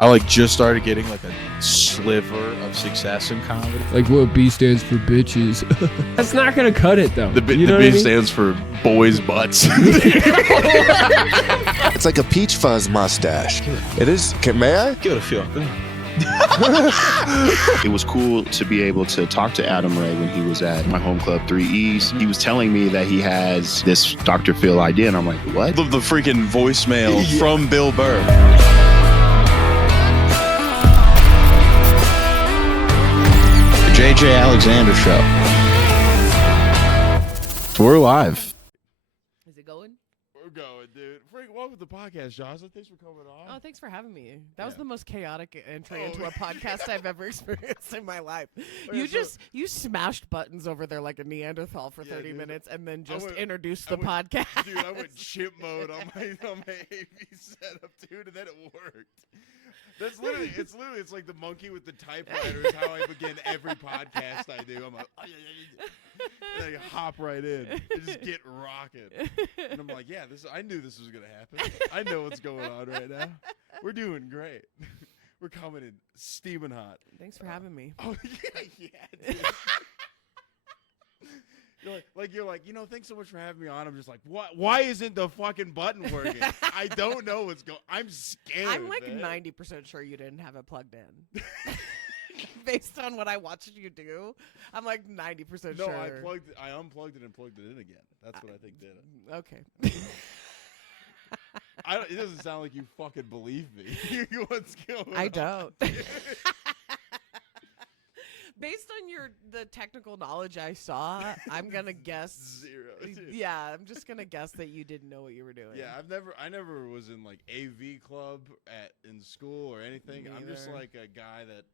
I like just started getting like a sliver of success in comedy. Like what B stands for bitches. That's not gonna cut it though. The B stands for boys' butts. It's like a peach fuzz mustache. It is. May I? Give it a feel. It was cool to be able to talk to Adam Ray when he was at my home club 3E's. He was telling me that he has this Dr. Phil idea, and I'm like, what? The freaking voicemail from Bill Burr. The JJ Alexander Show. We're live. Is it going? We're going, dude. Frank, welcome to the podcast, Joselyn. Thanks for coming on. Oh, thanks for having me. That was the most chaotic entry into a podcast I've ever experienced in my life. You smashed buttons over there like a Neanderthal for 30 minutes and then just introduced the podcast. Dude, I went chip mode on my AV setup, dude, and then it worked. It's like the monkey with the typewriter is how I begin every podcast I do. I'm like, and I hop right in and just get rocking. And I'm like, yeah, I knew this was going to happen. I know what's going on right now. We're doing great. We're coming in steaming hot. Thanks for having me. Oh, yeah, dude. You're like, thanks so much for having me on. I'm just like, what? Why isn't the fucking button working? I don't know what's going. I'm scared. I'm like man. 90% sure you didn't have it plugged in. Based on what I watched you do, I'm like 90% no, sure. I unplugged it and plugged it in again. That's what I think did it. Okay. It doesn't sound like you fucking believe me. What's going on? I don't. Based on the technical knowledge I saw, I'm gonna guess zero. Yeah, I'm just gonna guess that you didn't know what you were doing. Yeah, I never was in like AV club in school or anything. I'm just like a guy that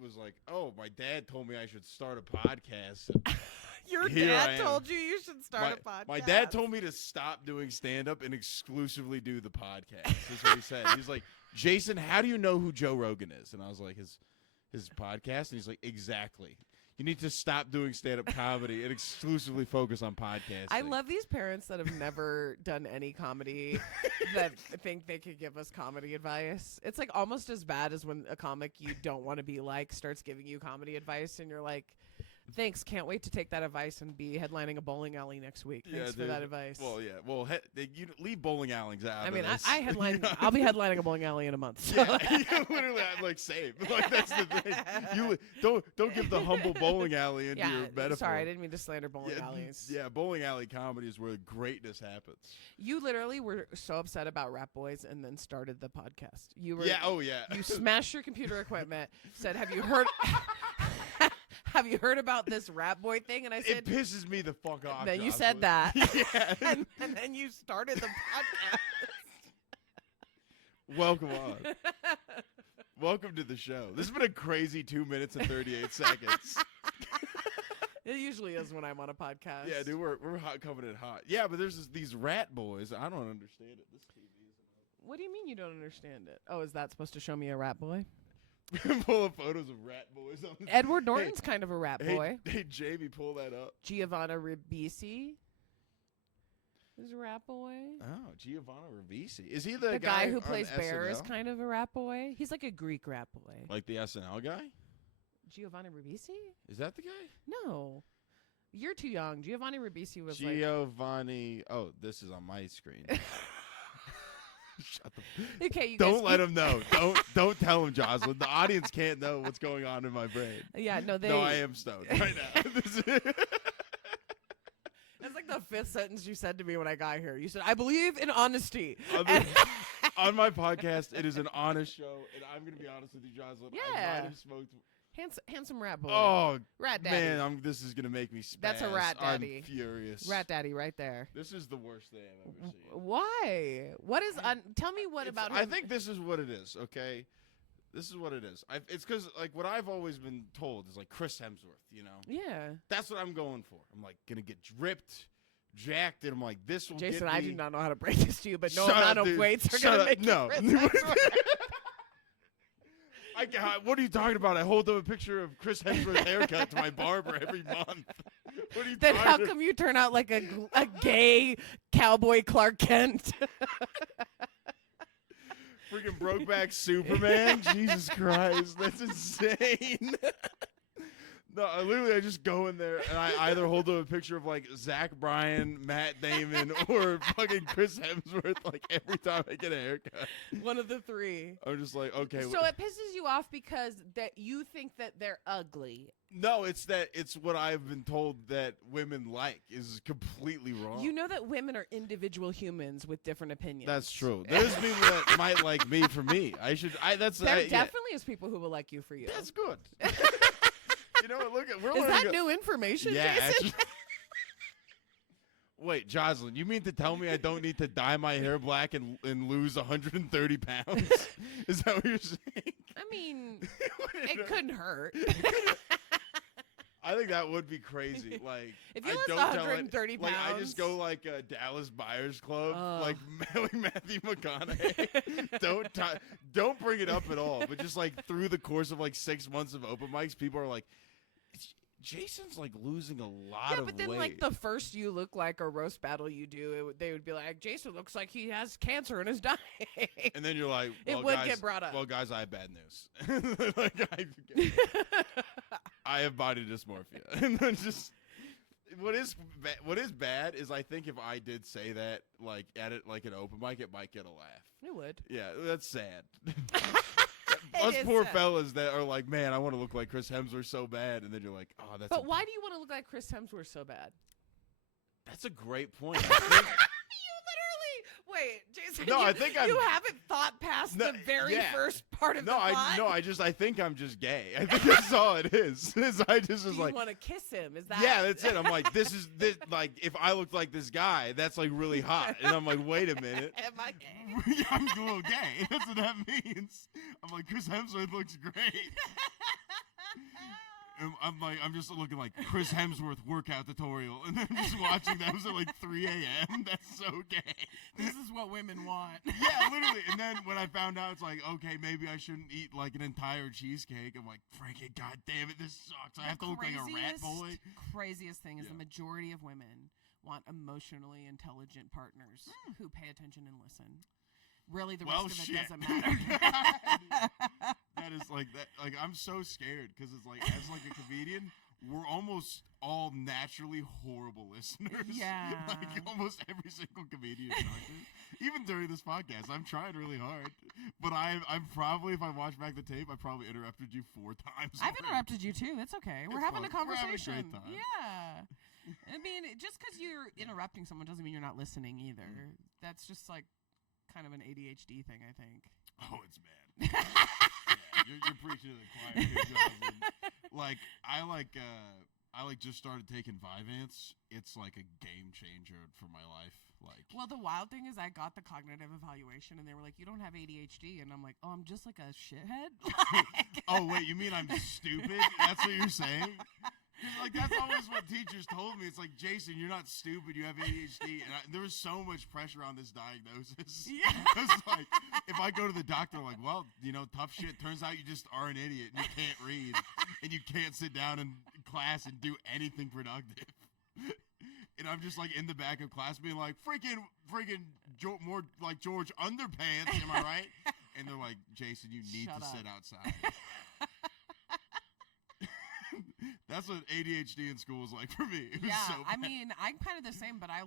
was like, oh, my dad told me I should start a podcast. Your dad told you should start a podcast. My dad told me to stop doing stand-up and exclusively do the podcast. That's what he said. He's like, Jason, how do you know who Joe Rogan is? And I was like, his podcast, and he's like, exactly. You need to stop doing stand-up comedy and exclusively focus on podcasting. I love these parents that have never done any comedy that think they could give us comedy advice. It's like almost as bad as when a comic you don't want to be like starts giving you comedy advice, and you're like, thanks, can't wait to take that advice and be headlining a bowling alley next week. Thanks for that advice. Well, yeah. Well, you leave bowling alleys out. I mean, I headline. I'll be headlining a bowling alley in a month. So. Yeah, literally, I'm like, same. Like, that's the thing. You don't give the humble bowling alley into your metaphor. Sorry, I didn't mean to slander bowling alleys. Yeah, bowling alley comedy is where greatness happens. You literally were so upset about Rap Boys and then started the podcast. You were. Yeah. Oh yeah. You smashed your computer equipment. Said, "Have you heard?" Have you heard about this Rap Boy thing? And I said, it pisses me the fuck off. Then you said that. Yeah. and then you started the podcast. Welcome on. Welcome to the show. This has been a crazy 2 minutes and 38 seconds. It usually is when I'm on a podcast. Yeah, dude, we're coming in hot. Yeah, but there's these rat boys. I don't understand it. This TV isn't. What do you mean you don't understand it? Oh, is that supposed to show me a rat boy? Pull up photos of rat boys. Edward Norton's kind of a rat boy. Hey, Jamie, pull that up. Giovanna Ribisi is a rat boy. Oh, Giovanna Ribisi. Is he the guy who plays Bear SNL? is kind of a rat boy? He's like a Greek rat boy. Like the SNL guy? Giovanna Ribisi? Is that the guy? No. You're too young. Giovanni Ribisi was Giovanni. Oh, this is on my screen. Shut the. Okay, you don't guys, let him know. Don't tell him, Joselyn. The audience can't know what's going on in my brain. Yeah, no, No, I am stoned right now. That's like the 5th sentence you said to me when I got here. You said, "I believe in honesty." On my podcast, it is an honest show, and I'm gonna be honest with you, Joselyn. Yeah. I might have smoked. Handsome rat boy. Oh, rat daddy. Man, this is gonna make me spaz. That's a rat daddy. I'm furious. Rat daddy right there. This is the worst thing I've ever seen. Why? What is? Tell me what about him. I think this is what it is. Okay, this is what it is. It's because like what I've always been told is like Chris Hemsworth. Yeah. That's what I'm going for. I'm like gonna get ripped, jacked, and I'm like this will. Jason, get me. I do not know how to break this to you, but no Shut amount up, of dude. weights are Shut gonna up. make No. you Chris Hemsworth. What are you talking about? I hold up a picture of Chris Hemsworth's haircut to my barber every month. What are you Then talking how come you turn out like a gay cowboy Clark Kent? Freaking Brokeback Superman. Jesus Christ, that's insane. No, I just go in there and I either hold up a picture of like Zach Bryan, Matt Damon, or fucking Chris Hemsworth like every time I get a haircut. One of the three. I'm just like, okay. So it pisses you off because that you think that they're ugly. No, it's what I've been told that women like is completely wrong. You know that women are individual humans with different opinions. That's true. There's people that might like me for me. There definitely is people who will like you for you. That's good. You know what? Look at we're Is that learning new information, yeah, Jason? actually. Wait, Jozalyn, you mean to tell me I don't need to dye my hair black and lose 130 pounds? Is that what you're saying? I mean, it couldn't hurt. I think that would be crazy. Like, If you I lost don't 130 like I pounds. just go like Dallas Buyers Club, Ugh. like Matthew McConaughey. Don't bring it up at all. But just like through the course of like 6 months of open mics, people are like, Jason's like losing a lot of weight. Yeah, but then like the first you look like a roast battle you do, they would be like, Jason looks like he has cancer and is dying. And then you're like, well, it would guys, get brought up. Well, guys, I have bad news. Like, I have body dysmorphia. And then just what is bad is I think if I did say that like at it like an open mic, it might get a laugh. It would. Yeah, that's sad. Us poor fellas that are like, man, I want to look like Chris Hemsworth so bad, and then you're like, oh, that's. But why do you want to look like Chris Hemsworth so bad? That's a great point. I think, Wait, Jason. No, I think you haven't thought past the very first part of the plot. I think I'm just gay. I think that's all it is. I just was you like, want to kiss him? Is that? yeah, that's it. I'm like, this like if I looked like this guy, that's like really hot. And I'm like, wait a minute. Am I gay? Yeah, I'm a little gay. That's what that means. I'm like, Chris Hemsworth looks great. I'm just looking like Chris Hemsworth workout tutorial, and then just watching those at like 3 a.m. That's so gay. This is what women want. Yeah, literally. And then when I found out, it's like, okay, maybe I shouldn't eat like an entire cheesecake. I'm like, Frankie, god damn it, this sucks. I have to look like a rat boy. Craziest thing is the majority of women want emotionally intelligent partners who pay attention and listen. Really, the rest of it doesn't matter. That is like that. Like I'm so scared because it's like as like a comedian, we're almost all naturally horrible listeners. Yeah, like almost every single comedian. Even during this podcast, I'm trying really hard. But I'm probably, if I watch back the tape, I probably interrupted you 4 times. I've interrupted you too. It's okay. We're having a conversation. We're having a great time. Yeah. I mean, just because you're interrupting someone doesn't mean you're not listening either. That's just like kind of an ADHD thing, I think. Oh, it's bad. Yeah, you're preaching to the choir. Good job. Like I just started taking Vyvanse. It's like a game changer for my life. Like, well, the wild thing is I got the cognitive evaluation and they were like, you don't have ADHD. And I'm like, oh, I'm just like a shithead. Oh, wait, you mean I'm stupid? That's what you're saying? Like, that's always what teachers told me. It's like, Jason, you're not stupid. You have ADHD. And there was so much pressure on this diagnosis. Yeah. Because, like, if I go to the doctor, like, well, you know, tough shit. Turns out you just are an idiot and you can't read. And you can't sit down in class and do anything productive. And I'm just, like, in the back of class being like, freaking more like George Underpants. Am I right? And they're like, Jason, you need to sit outside. That's what ADHD in school was like for me. It was so bad. I mean, I'm kind of the same, but I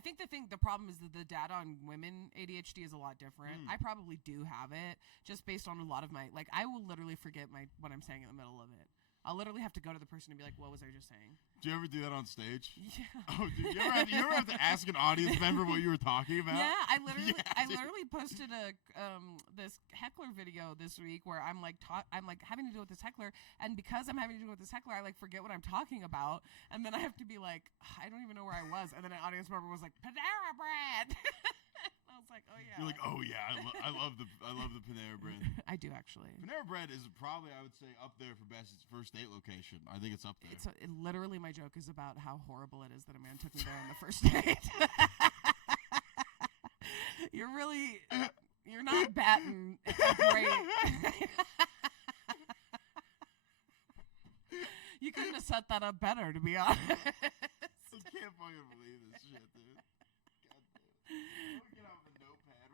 think the problem is that the data on women ADHD is a lot different. I probably do have it just based on a lot of like I will literally forget what I'm saying in the middle of it. I'll literally have to go to the person and be like, what was I just saying? Do you ever do that on stage? Yeah. Oh, dude, you ever have to ask an audience member what you were talking about? Yeah, I literally posted this heckler video this week where I'm like having to deal with this heckler, and because I'm having to deal with this heckler, I like forget what I'm talking about, and then I have to be like, I don't even know where I was, and then an audience member was like, Panera Bread. I was like, oh yeah. You're like, oh yeah, I love the Panera Bread. I do actually. Panera Bread is probably, I would say, up there for best first date location. I think it's up there. Literally, my joke is about how horrible it is that a man took me there on the first date. You're not batting great. You couldn't have set that up better, to be honest. I can't fucking believe this shit, dude. God damn. Let me get out the notepad.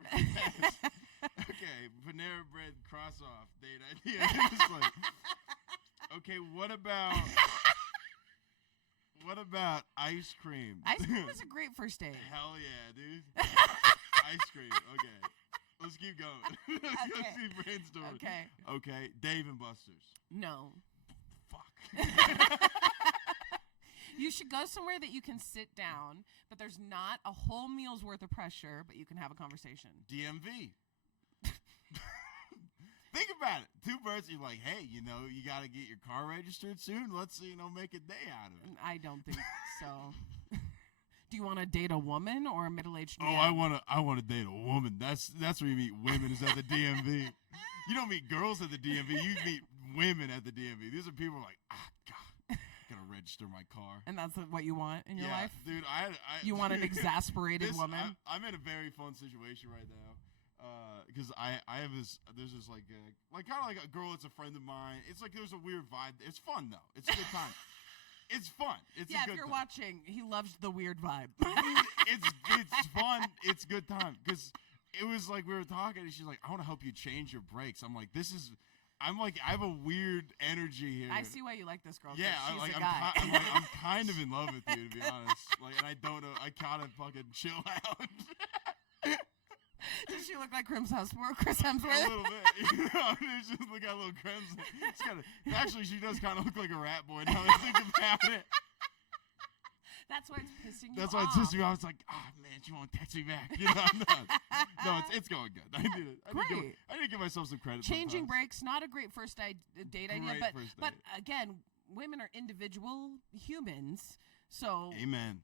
Okay, okay, Panera Bread cross-off date idea. It's like, okay, what about ice cream? Ice cream is a great first date. Hell yeah, dude. Ice cream. Okay. Let's keep going. Let's keep brainstorming. Okay. Dave and Buster's. No. Fuck. You should go somewhere that you can sit down, but there's not a whole meal's worth of pressure, but you can have a conversation. DMV. Think about it. Two birds, you're like, hey, you got to get your car registered soon. Let's, make a day out of it. I don't think so. Do you want to date a woman or a middle-aged man? Oh, I want to date a woman. That's where you meet women, is at the DMV. You don't meet girls at the DMV. You meet women at the DMV. These are people like, God, I gotta register my car. And that's what you want in your life? Dude, you want an exasperated woman? I'm in a very fun situation right now. Because I have there's this like kind of like a girl that's a friend of mine. It's like there's a weird vibe. It's fun though. It's a good time. It's fun. It's a good if you're time. watching, he loves the weird vibe. It's fun. It's a good time. Because it was like we were talking and she's like, I want to help you change your brakes. I'm like, I have a weird energy here. I see why you like this girl. Yeah, she's a guy. I'm kind of in love with you, to be honest. And I don't know. I gotta fucking chill out. Does she look like Chris Hemsworth? A little bit. It's just like a little crimson. Actually, she does kind of look like a rat boy now that I think about it. That's why it's pissing you off. That's why it's pissing me off. It's like, man, she won't text me back. I'm not. No, it's going good. I did it. I need to give myself some credit. Changing brakes, not a great first date idea, but again, women are individual humans, so amen.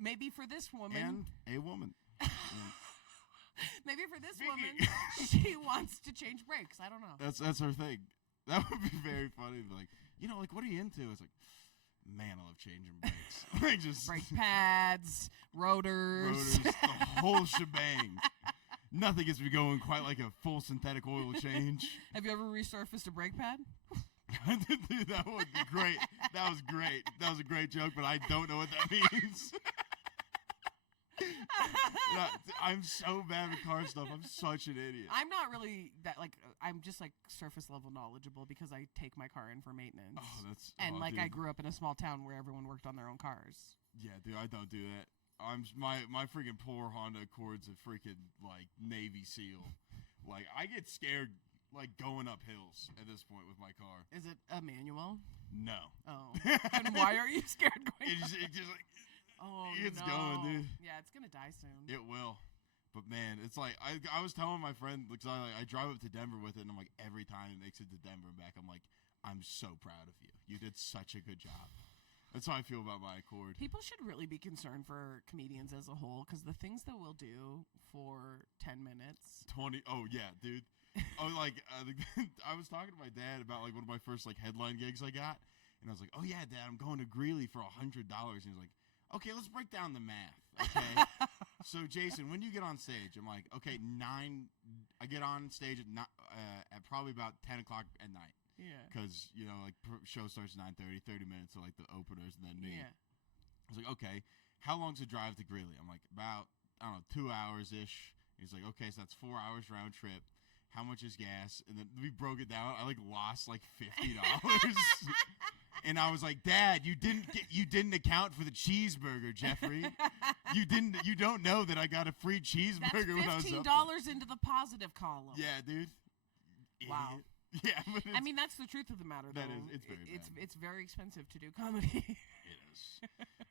Maybe for this woman and a woman. Maybe for this woman, she wants to change brakes. I don't know. That's her thing. That would be very funny. Like, what are you into? It's like, man, I love changing brakes. Just brake pads, rotors, the whole shebang. Nothing gets me going quite like a full synthetic oil change. Have you ever resurfaced a brake pad? Dude, that was great. That was great. That was a great joke, but I don't know what that means. I'm so bad with car stuff. I'm such an idiot. I'm not really that I'm just surface level knowledgeable because I take my car in for maintenance. Dude. I grew up in a small town where everyone worked on their own cars. Yeah, dude, I don't do that. My freaking poor Honda Accord's a freaking Navy SEAL. I get scared going up hills at this point with my car. Is it a manual? No. Oh. And why are you scared going? It's going, dude. Yeah, it's gonna die soon. It will. But man, it's like I was telling my friend, because I drive up to Denver with it, and I'm like, every time it makes it to Denver and back, I'm like, I'm so proud of you. You did such a good job. That's how I feel about my Accord. People should really be concerned for comedians as a whole, because the things that we'll do for 10 minutes. 20. Oh yeah, dude. I was talking to my dad about one of my first headline gigs I got, and I was like, oh yeah, Dad, I'm going to Greeley for $100. And he's like, okay, let's break down the math. Okay. So Jason, when do you get on stage? I'm like, okay, 9. I get on stage at probably about 10 o'clock at night. Yeah. Because show starts at 9:30, 30 minutes, so the openers and then me. Yeah. I was like, okay, how long's the drive to Greeley? I'm like, about 2 hours ish. He's like, okay, so that's 4 hours round trip. How much is gas? And then we broke it down. I lost $50. And I was like, Dad, you didn't account for the cheeseburger, Jeffrey. You don't know that I got a free cheeseburger when I was up $15 into the positive column. Yeah, dude. Wow. Yeah, but that's the truth of the matter, though. That is, it's very bad. It's very expensive to do comedy. It is.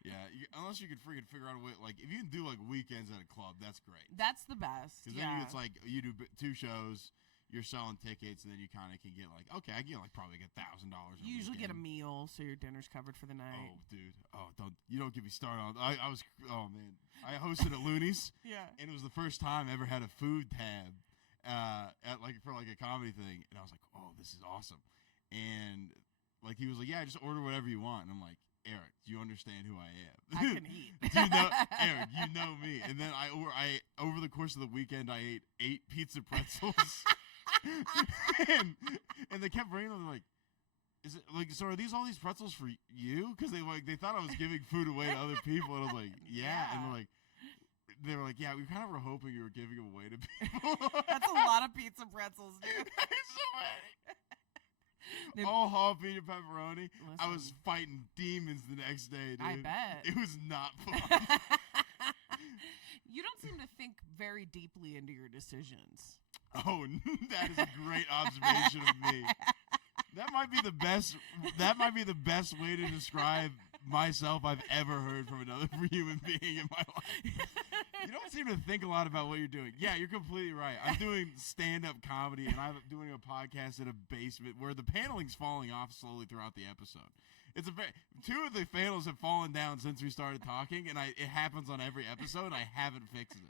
Yeah, unless you could freaking figure out a way, if you can do weekends at a club, that's great. That's the best. Because then it's you do 2 shows, you're selling tickets, and then you kind of can get okay, I get probably $1,000. You usually get a meal, so your dinner's covered for the night. Oh, dude. Oh, don't get me started on. Oh man, I hosted at Looney's. Yeah. And it was the first time I ever had a food tab, for a comedy thing, and I was like, oh, this is awesome. And he was like, yeah, just order whatever you want. And I'm like, Eric, do you understand who I am? I can eat. Eric, you know me. And then I over the course of the weekend, I ate 8 pizza pretzels. and they kept bringing them. They're like, is it so? Are these all these pretzels for you? Because they thought I was giving food away to other people. And I was like, yeah. And they're like, they were like, yeah, we kind of were hoping you were giving them away to people. That's a lot of pizza pretzels, dude. All jalapeno pepperoni. Listen. I was fighting demons the next day, dude. I bet. It was not fun. You don't seem to think very deeply into your decisions. Oh, that is a great observation of me. That might be the best. That might be the best way to describe myself I've ever heard from another human being in my life. You don't seem to think a lot about what you're doing. Yeah, you're completely right. I'm doing stand-up comedy, and I'm doing a podcast in a basement where the paneling's falling off slowly throughout the episode. It's two of the panels have fallen down since we started talking, and it happens on every episode. I haven't fixed it.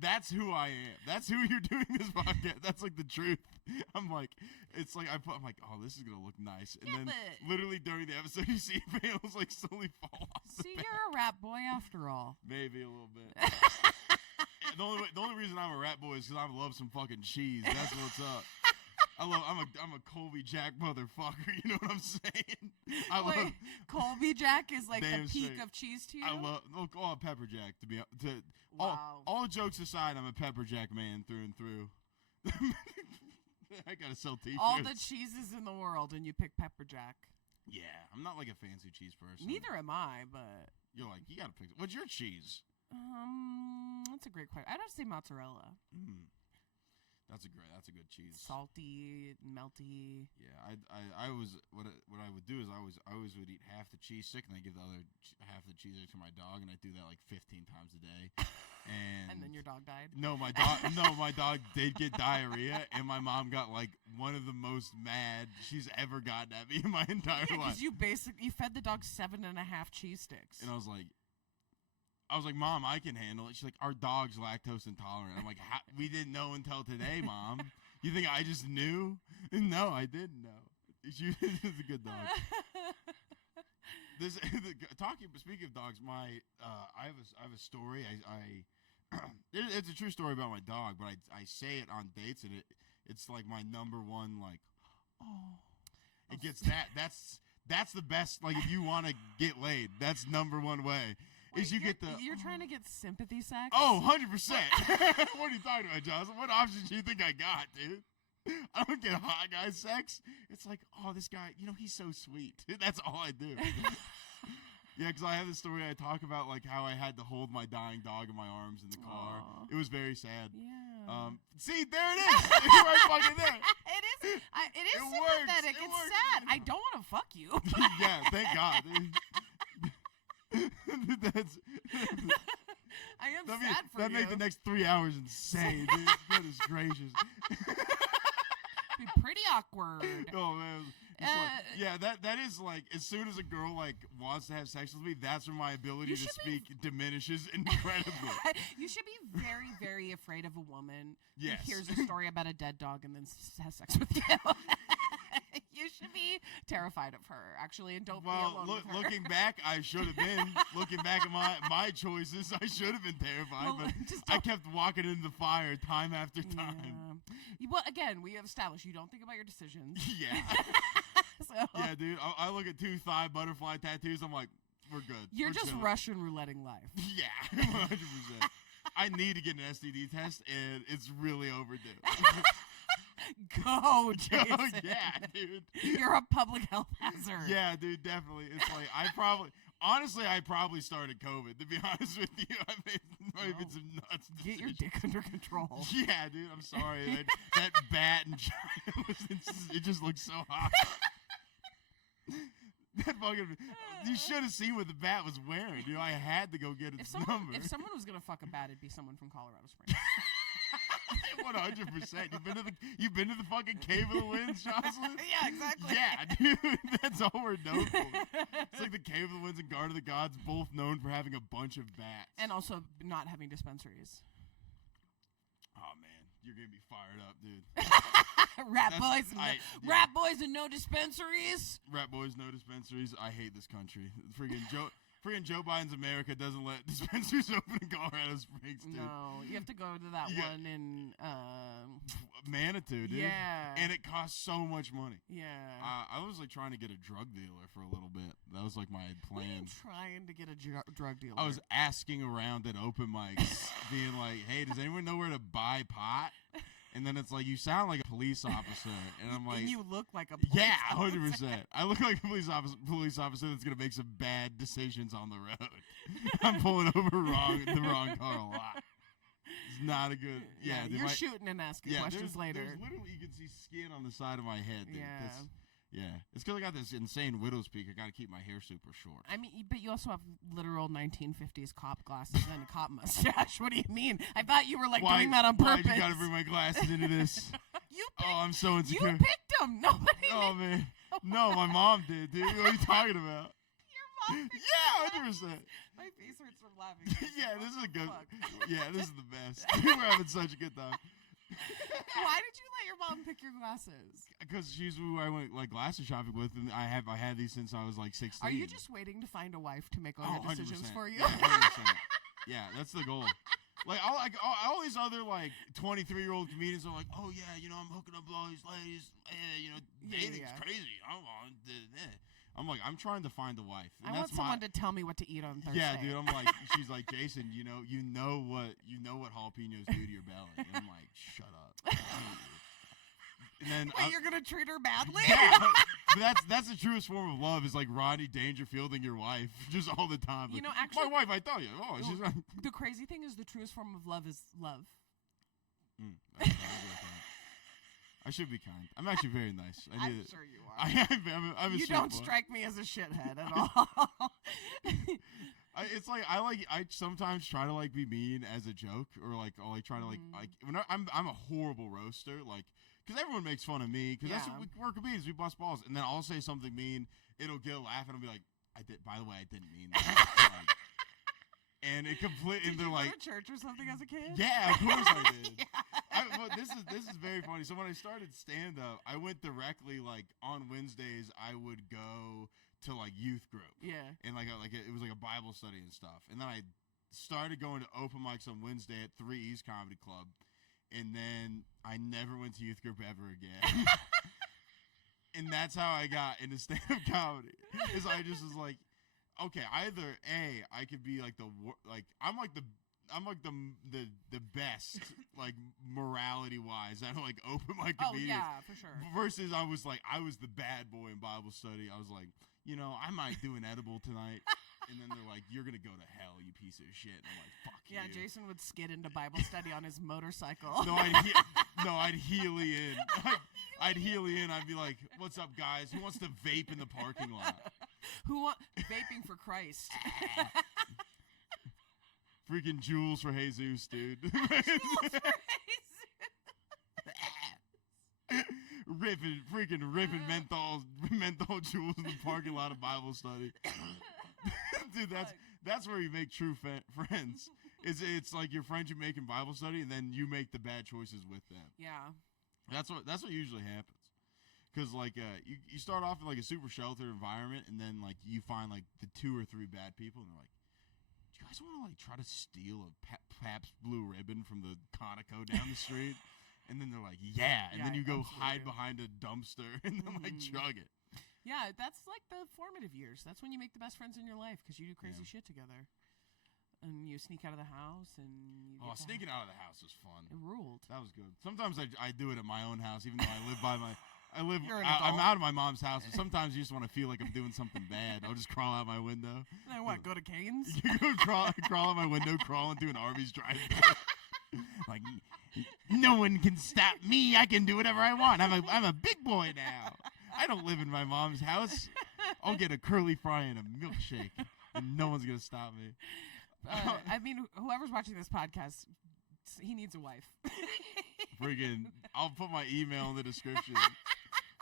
That's who I am. That's who you're doing this podcast. That's like the truth. I'm like, it's like I'm like, oh, this is gonna look nice, and then literally during the episode, you see panels like slowly fall off. See, you're a rap boy after all. Maybe a little bit. The only reason I'm a rat boy is because I love some fucking cheese. That's what's up. I'm a Colby Jack motherfucker. You know what I'm saying? Wait, Colby Jack is like the peak straight. of cheese to you. I love pepper jack Wow. all jokes aside, I'm a pepper jack man through and through. I gotta sell t-shirts. All the cheeses in the world, and you pick pepper jack. Yeah, I'm not like a fancy cheese person. Neither am I, but You're like, you gotta pick. What's your cheese? That's a great question. I'd have to say mozzarella. That's a good cheese. Salty, melty. Yeah, I was what I would do is I always would eat half the cheese stick and I give the other half the cheese stick to my dog, and I do that like 15 times a day. And then your dog died. No, my dog did get diarrhea, and my mom got like one of the most mad she's ever gotten at me in my entire life. Because you fed the dog 7.5 cheese sticks. And I was like, Mom, I can handle it. She's like, our dog's lactose intolerant. I'm like, we didn't know until today, Mom. You think I just knew? No, I didn't know. She is a good dog. Speaking of dogs, I have a story. It's a true story about my dog, but I say it on dates, and it's like my number one, like, it gets that's the best. Like, if you want to get laid, that's number one way. Wait, You're you're trying to get sympathy sex? Oh, 100%. What are you talking about, Jocelyn? What options do you think I got, dude? I don't get hot guy sex. It's like, oh, this guy, he's so sweet. That's all I do. Yeah, because I have this story I talk about, like, how I had to hold my dying dog in my arms in the car. Aww. It was very sad. Yeah. See, there it is. It's right fucking there. It is works. sympathetic. It It's works. sad. I don't want to fuck you. Yeah, thank God. That's I am sad for that you. made the next 3 hours insane, dude. Goodness gracious. Be pretty awkward. Oh man. That is like, as soon as a girl like wants to have sex with me, that's when my ability to speak diminishes incredibly. You should be very, very afraid of a woman Yes. who hears a story about a dead dog and then has sex with you. You should be terrified of her, actually, and don't be alone with her. Looking back, I should have been. Looking back at my choices, I should have been terrified, but I kept walking into the fire time after time. Yeah. Well, again, we have established you don't think about your decisions. Yeah. Yeah, dude. I look at 2 thigh butterfly tattoos. I'm like, we're good. You're We're just chilling. Russian rouletting life. Yeah, 100%. I need to get an STD test, and it's really overdue. Go, Jason. Oh, yeah, dude. You're a public health hazard. Yeah, dude, definitely. It's like, I probably started COVID, to be honest with you. I made some nuts decisions. Get your dick under control. Yeah, dude, I'm sorry. That bat in China, it just looks so hot. That fucking, you should have seen what the bat was wearing. I had to go get its number. If someone was going to fuck a bat, it'd be someone from Colorado Springs. 100%. You've been to the fucking Cave of the Winds, Jocelyn? Yeah, exactly. Yeah, dude. That's all we're known for. It's like the Cave of the Winds and Guard of the Gods, both known for having a bunch of bats. And also not having dispensaries. Oh, man. You're going to be fired up, dude. Rat boys and no dispensaries. Rat boys, no dispensaries. I hate this country. Freaking Freaking Joe Biden's America doesn't let dispensaries open in Colorado Springs, dude. No, you have to go to that Yeah. one in Manitou, dude. Yeah. And it costs so much money. Yeah. I was like trying to get a drug dealer for a little bit. That was like my What are you plan. trying to get a drug dealer? I was asking around at open mics, being like, "Hey, does anyone know where to buy pot?" And then it's like, "You sound like a police officer," and I'm like, and you look like a police "Yeah, officer. 100%. I look like a police officer that's gonna make some bad decisions on the road. I'm pulling over the wrong car a lot. It's not a good. Yeah, you're shooting and asking questions later. There's literally you can see skin on the side of my head, dude. Yeah. It's because I got this insane widow's peak. I got to keep my hair super short. I mean, but you also have literal 1950s cop glasses and a cop mustache. What do you mean? I thought you were like doing that on purpose. Why'd you got to bring my glasses into this? I'm so insecure. You picked them. Nobody. Oh man, no, my mom did, dude. What are you talking about? Your mom. Yeah, 100%. My face hurts from laughing. Yeah, this is a good. Fuck. Yeah, this is the best. We're having such a good time. Why did you let your mom pick your glasses? Because she's who I went like glasses shopping with, and I had these since I was like 16. Are you just waiting to find a wife to make all your decisions 100%. for you? Yeah, 100%. Yeah, that's the goal. Like all these other like 23-year-old comedians are like, "Oh yeah, I'm hooking up with all these ladies. Dating's crazy. I'm like, I'm trying to find a wife. And I want someone to tell me what to eat on Thursday. Yeah, dude. I'm like, she's like, Jason, you know what jalapenos do to your belly. And I'm like, shut up. And then Wait, you're gonna treat her badly? Yeah, but that's the truest form of love. Is like Rodney Dangerfielding your wife just all the time. Like, actually, my wife, I tell you. Oh, she's like, the crazy thing is the truest form of love is love. I should be kind. I'm actually very nice. I'm sure you are. I'm a you sweet don't boy. strike me as a shithead at all. It's like I sometimes try to like be mean as a joke, or like I'll like try to like when I'm a horrible roaster, like because everyone makes fun of me because that's what we're comedians, we bust balls, and then I'll say something mean, it'll get a laugh, and I'll be like, by the way, I didn't mean that. And it completely, and they're like, go to church or something as a kid? Yeah, of course I did. But this is very funny. So when I started stand up, I went directly like on Wednesdays I would go to like youth group. Yeah. And it was like a Bible study and stuff. And then I started going to open mics on Wednesday at 3 East Comedy Club. And then I never went to youth group ever again. And that's how I got into stand up comedy. Is I just was like, okay, either A, I could be like I'm like the best like morality wise at like open mic comedians. Oh yeah, for sure. Versus I was the bad boy in Bible study. I was like, I might do an edible tonight. And then they're like, you're gonna go to hell, you piece of shit. And I'm like, fuck you. Yeah, Jason would skid into Bible study on his motorcycle. I'd heely in. I'd heely in. I'd be like, what's up, guys? Who wants to vape in the parking lot? Vaping for Christ? Freaking Jules for Jesus, dude. Jules for ripping menthol jewels in the parking lot of Bible study. Dude, that's where you make true friends. It's like your friends you make in Bible study, and then you make the bad choices with them. Yeah. That's what usually happens. Because like you start off in like a super sheltered environment, and then like you find like the 2 or 3 bad people, and they're like, "Do you guys want to like try to steal a Pabst Blue Ribbon from the Conoco down the street?" And then they're like, "Yeah," and then you go hide behind a dumpster and then like chug it. Yeah, that's like the formative years. That's when you make the best friends in your life because you do crazy shit together. And you sneak out of the house, and you sneaking out of the house was fun. It ruled. That was good. Sometimes I do it at my own house, even though I live by my. I'm out of my mom's house, and sometimes you just want to feel like I'm doing something bad. I'll just crawl out my window. Then what? Go to Cane's? You go crawl out my window, crawl into an Arby's drive-thru. Like, no one can stop me. I can do whatever I want. I'm a big boy now. I don't live in my mom's house. I'll get a curly fry and a milkshake, and no one's gonna stop me. I mean, whoever's watching this podcast, he needs a wife. Friggin', I'll put my email in the description.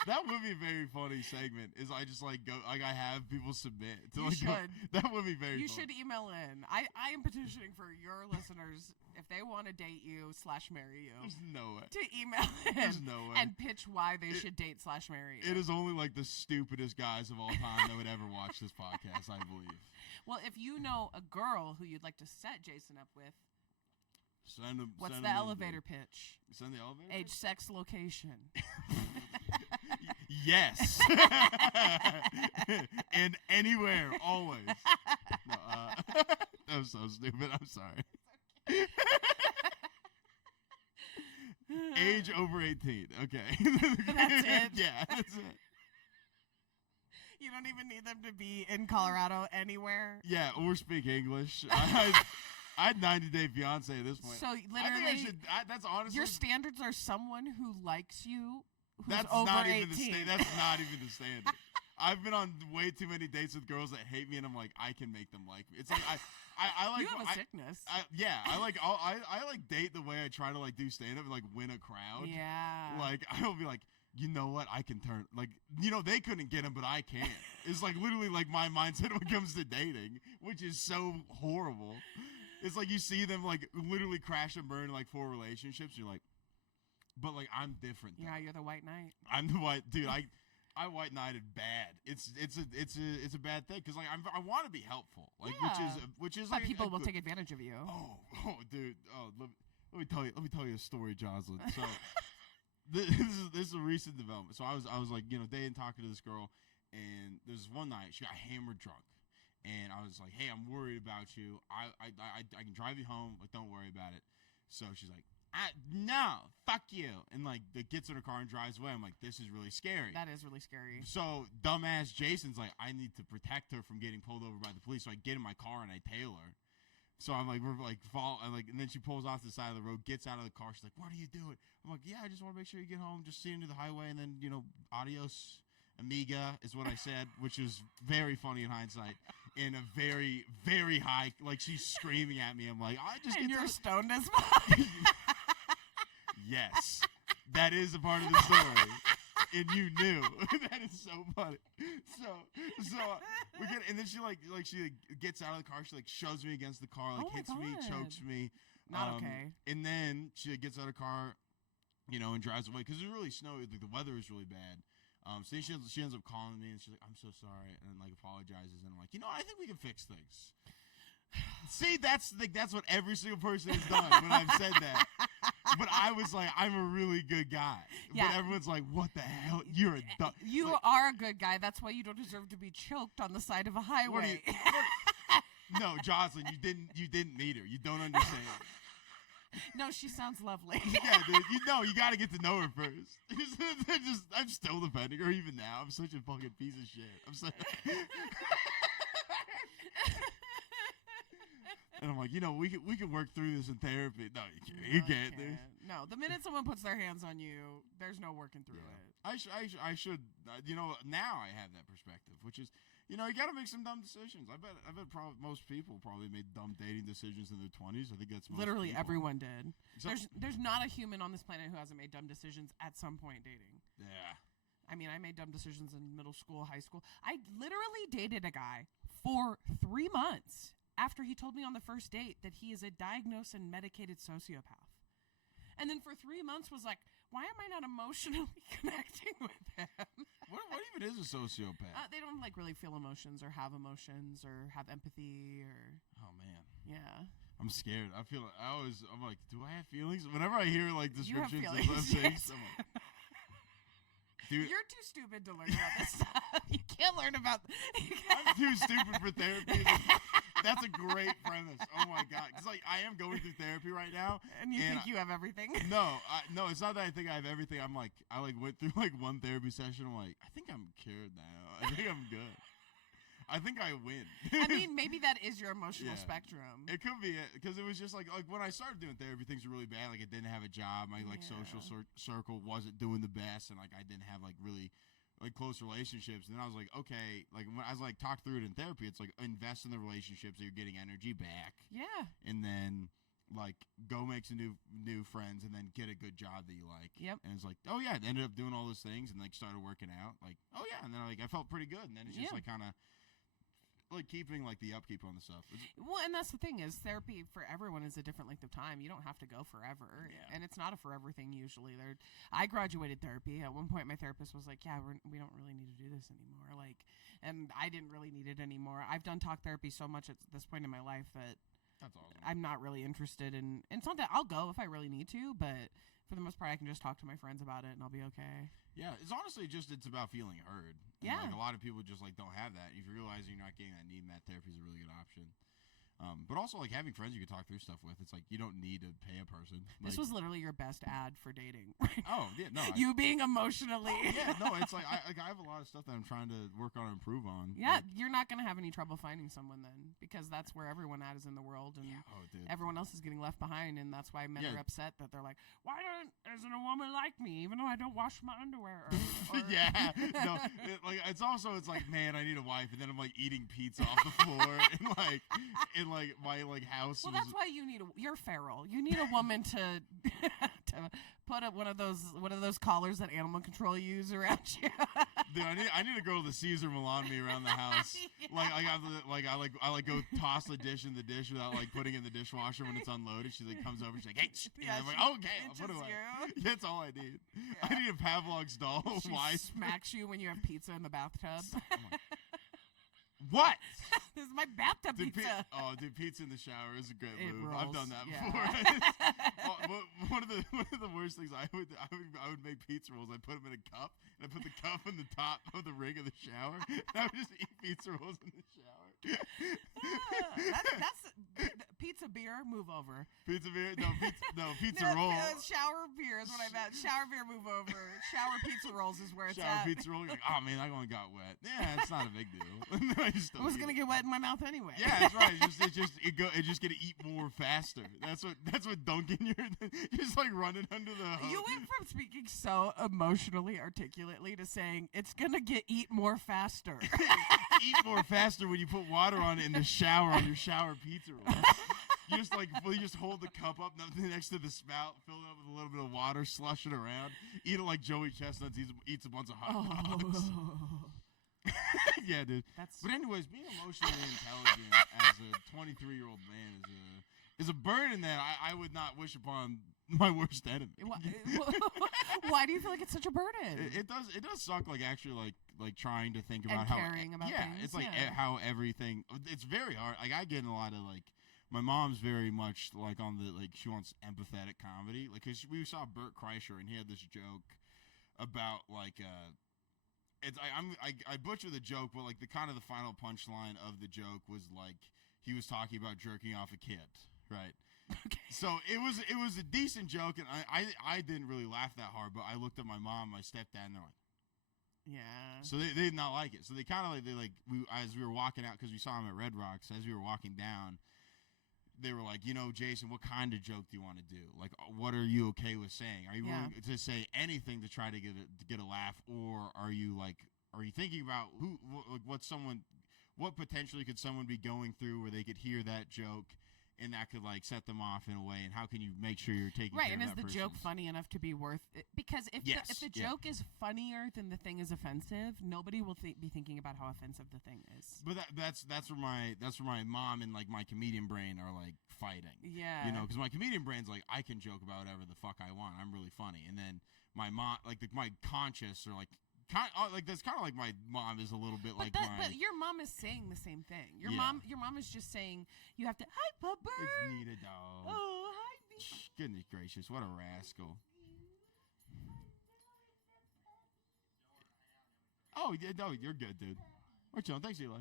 That would be a very funny segment. Is I just like go like I have people submit to You like go, should. that would be very. You funny. should email in. I am petitioning for your listeners if they want to date you / marry you There's no way. to email There's in no way. and pitch why they should date / marry you. It is only like the stupidest guys of all time that would ever watch this podcast, I believe. Well, if you know a girl who you'd like to set Jason up with, Send them. what's send the them elevator pitch? Send the elevator. Age, sex, location. Yes. And anywhere, always. No, that was so stupid. I'm sorry. Age over 18. Okay. That's it? Yeah, that's it. You don't even need them to be in Colorado anywhere. Yeah, or speak English. I had 90 Day Fiance at this point. So I think literally, I should. That's honestly. your standards are someone who likes you, who's That's over not 18. even the that's not even the standard. I've been on way too many dates with girls that hate me, and I'm like, I can make them like me. It's like I like. You have a sickness. I like date the way I try to like do stand up and like win a crowd. Yeah. Like I'll be like, you know what? I can turn like they couldn't get him, but I can. It's like literally like my mindset when it comes to dating, which is so horrible. It's like you see them like literally crash and burn like 4 relationships. You're like, but like I'm different. Though. Yeah, you're the white knight. I'm the white dude. I white knighted bad. It's a bad thing because like I want to be helpful. Like which is But like people will take advantage of you. Oh dude. Oh let me tell you a story, Jozalyn. So this is a recent development. So I was like dating, talking to this girl, and there's one night she got hammered drunk. And I was like, hey, I'm worried about you. I can drive you home. Like, don't worry about it. So she's like, no, fuck you. And, like, gets in her car and drives away. I'm like, this is really scary. That is really scary. So dumbass Jason's like, I need to protect her from getting pulled over by the police. So I get in my car and I tail her. So I'm like, we're like, and then she pulls off the side of the road, gets out of the car. She's like, what are you doing? I'm like, yeah, I just want to make sure you get home. Just see into the highway. And then, adios, amiga, is what I said, which is very funny in hindsight. In a very, very high, like she's screaming at me. I'm like, I just. And get you're to stoned as fuck. Yes, that is a part of the story, and you knew. That is so funny. So we get, and then she gets out of the car. She like shoves me against the car, like Oh my hits me, God. chokes me. Not okay. And then she gets out of the car, and drives away because it was really snowy. Like the weather was really bad. So she ends up calling me, and she's like, I'm so sorry, and like apologizes, and I'm like, I think we can fix things. See, that's what every single person has done when I've said that. But I was like, I'm a really good guy. Yeah. But everyone's like, what the hell? You're a dumb. You are a good guy. That's why you don't deserve to be choked on the side of a highway. No, Jocelyn, you didn't meet her. You don't understand. No, she sounds lovely. Yeah, dude. You got to get to know her first. I'm still defending her even now. I'm such a fucking piece of shit. I'm so. And I'm like, we can work through this in therapy. No, you can't. You can't, dude. No, the minute someone puts their hands on you, there's no working through it. I should. Now I have that perspective, which is, you got to make some dumb decisions. I bet most people probably made dumb dating decisions in their 20s. I think that's most Literally people. everyone did. So, There's not a human on this planet who hasn't made dumb decisions at some point dating. yeah. I mean, I made dumb decisions in middle school, high school. I literally dated a guy for 3 months after he told me on the first date that he is a diagnosed and medicated sociopath. And then for 3 months was like, why am I not emotionally connecting with him? What even is a sociopath? They don't really feel emotions or have empathy or. Oh man. Yeah. I'm scared. I'm like, do I have feelings? Whenever I hear like You have descriptions of feelings, things, yes. I'm like, dude, You're too stupid to learn about this stuff. You can't learn about. I'm too stupid for therapy. That's a great premise. Oh my god, because I am going through therapy right now, And you think you have everything? No, it's not that I think I have everything. I went through one therapy session. I'm like, I think I'm cured now. I think I'm good. I think I win. I mean, maybe that is your emotional Yeah. spectrum. It could be it, because it was just like when I started doing therapy, things were really bad. Like I didn't have a job. My social circle wasn't doing the best, and I didn't have really close relationships. And then I was like, okay, when I was talk through it in therapy, it's invest in the relationships so you're getting energy back. Yeah. And then like go make some new friends and then get a good job that you like. Yep. And it's like, oh yeah, I ended up doing all those things and like started working out. Like, oh yeah, and then like I felt pretty good. And then it's just like kind of like keeping like the upkeep on the stuff. Well, and that's the thing is therapy for everyone is a different length of time. You don't have to go forever, and it's not a forever thing usually. I graduated therapy at one point. My therapist was like, "Yeah, we don't really need to do this anymore." Like, and I didn't really need it anymore. I've done talk therapy so much at this point in my life that that's awesome. I'm not really interested in. And it's not that I'll go if I really need to, but for the most part, I can just talk to my friends about it and I'll be okay. Yeah, it's honestly it's about feeling heard. And Yeah. like a lot of people just like don't have that. If you realize you're not getting that need, that therapy is a really good option. But also like having friends you can talk through stuff with. It's like you don't need to pay a person. This Like, was literally your best ad for dating. oh yeah, no. You being emotionally. Yeah, no. It's like I have a lot of stuff that I'm trying to work on and improve on. Yeah, Like, you're not going to have any trouble finding someone then because that's where everyone at is in the world and oh, dude. everyone else is getting left behind and that's why men Yeah. are upset that they're like, why isn't a woman like me even though I don't wash my underwear? Or Yeah, no. It's like man, I need a wife, and then I'm like eating pizza off the floor in my house. Well, that's why you're feral. You need a woman to put up one of those collars that animal control use around you. Dude, I need a girl to Caesar Milan me around the house. I go toss the dish in the dish without like putting it in the dishwasher when it's unloaded. She like comes over, she's like, hey, Yeah, and I'm like, okay, I'll put it away. you. That's all I need. I need a Pavlov's doll. She Why? smacks you when you have pizza in the bathtub. What? This is my bathtub Dude, pizza. dude, pizza in the shower is a great It move. I've rules, done that yeah. before. But one of the worst things I would make pizza rolls. I put them in a cup, and I put the cup in the top of the ring of the shower. And I would just eat pizza rolls in the shower. That's pizza beer. Move over. Pizza beer? No, pizza No, roll. shower beer is what I meant. Shower beer. Move over. Shower pizza rolls is where it's Shower at. pizza roll. You're like, oh man, that one got wet. Yeah, it's not a big deal. I just don't I was eat gonna it. get wet in my mouth anyway. Yeah, that's right. It just gonna eat more faster. That's what Duncan. You're just like running under the hose. You went from speaking so emotionally articulately to saying it's gonna eat more faster. Eat more faster when you put water on it in the shower on your shower pizza roll. You just hold the cup up next to the spout, fill it up with a little bit of water, slush it around, eat it like Joey Chestnuts eats a bunch of hot dogs. Yeah, dude. But anyways, being emotionally intelligent as a 23-year-old man is a burden that I would not wish upon my worst enemy. Why do you feel like it's such a burden? It does suck. Like actually, like trying to think about And how caring about things, it's like yeah. how everything. It's very hard. Like I get in a lot of like. My mom's very much like on the like she wants empathetic comedy. Like 'cause we saw Bert Kreischer and he had this joke about like it's I butcher the joke, but like the kind of the final punchline of the joke was like he was talking about jerking off a kid, right? Okay. So it was a decent joke, and I didn't really laugh that hard, but I looked at my mom, my stepdad, and they're like, Yeah. so they did not like it. So they kind of as we were walking out because we saw him at Red Rocks, as we were walking down. They were like, Jason, what kind of joke do you want to do? Like, what are you okay with saying? Are you willing to say anything to try to get a laugh, or are you thinking about what potentially could someone be going through where they could hear that joke and that could like set them off in a way? And how can you make sure you're taking Right, care and of is that the joke person's- funny enough to be worth it? Because if the joke is funnier than the thing is offensive, nobody will be thinking about how offensive the thing is. But that's where my mom and like my comedian brain are like fighting. Yeah. Because my comedian brain's like I can joke about whatever the fuck I want. I'm really funny, and then my mom my conscious or like. That's kind of like my mom is a little bit But your mom is saying the same thing. Your mom is just saying you have to. Hi, Pupper. It's Nita dog. Oh, hi, Nita. Goodness gracious, what a rascal. Oh, yeah, no, you're good, dude. We're chilling. Thanks, Eli.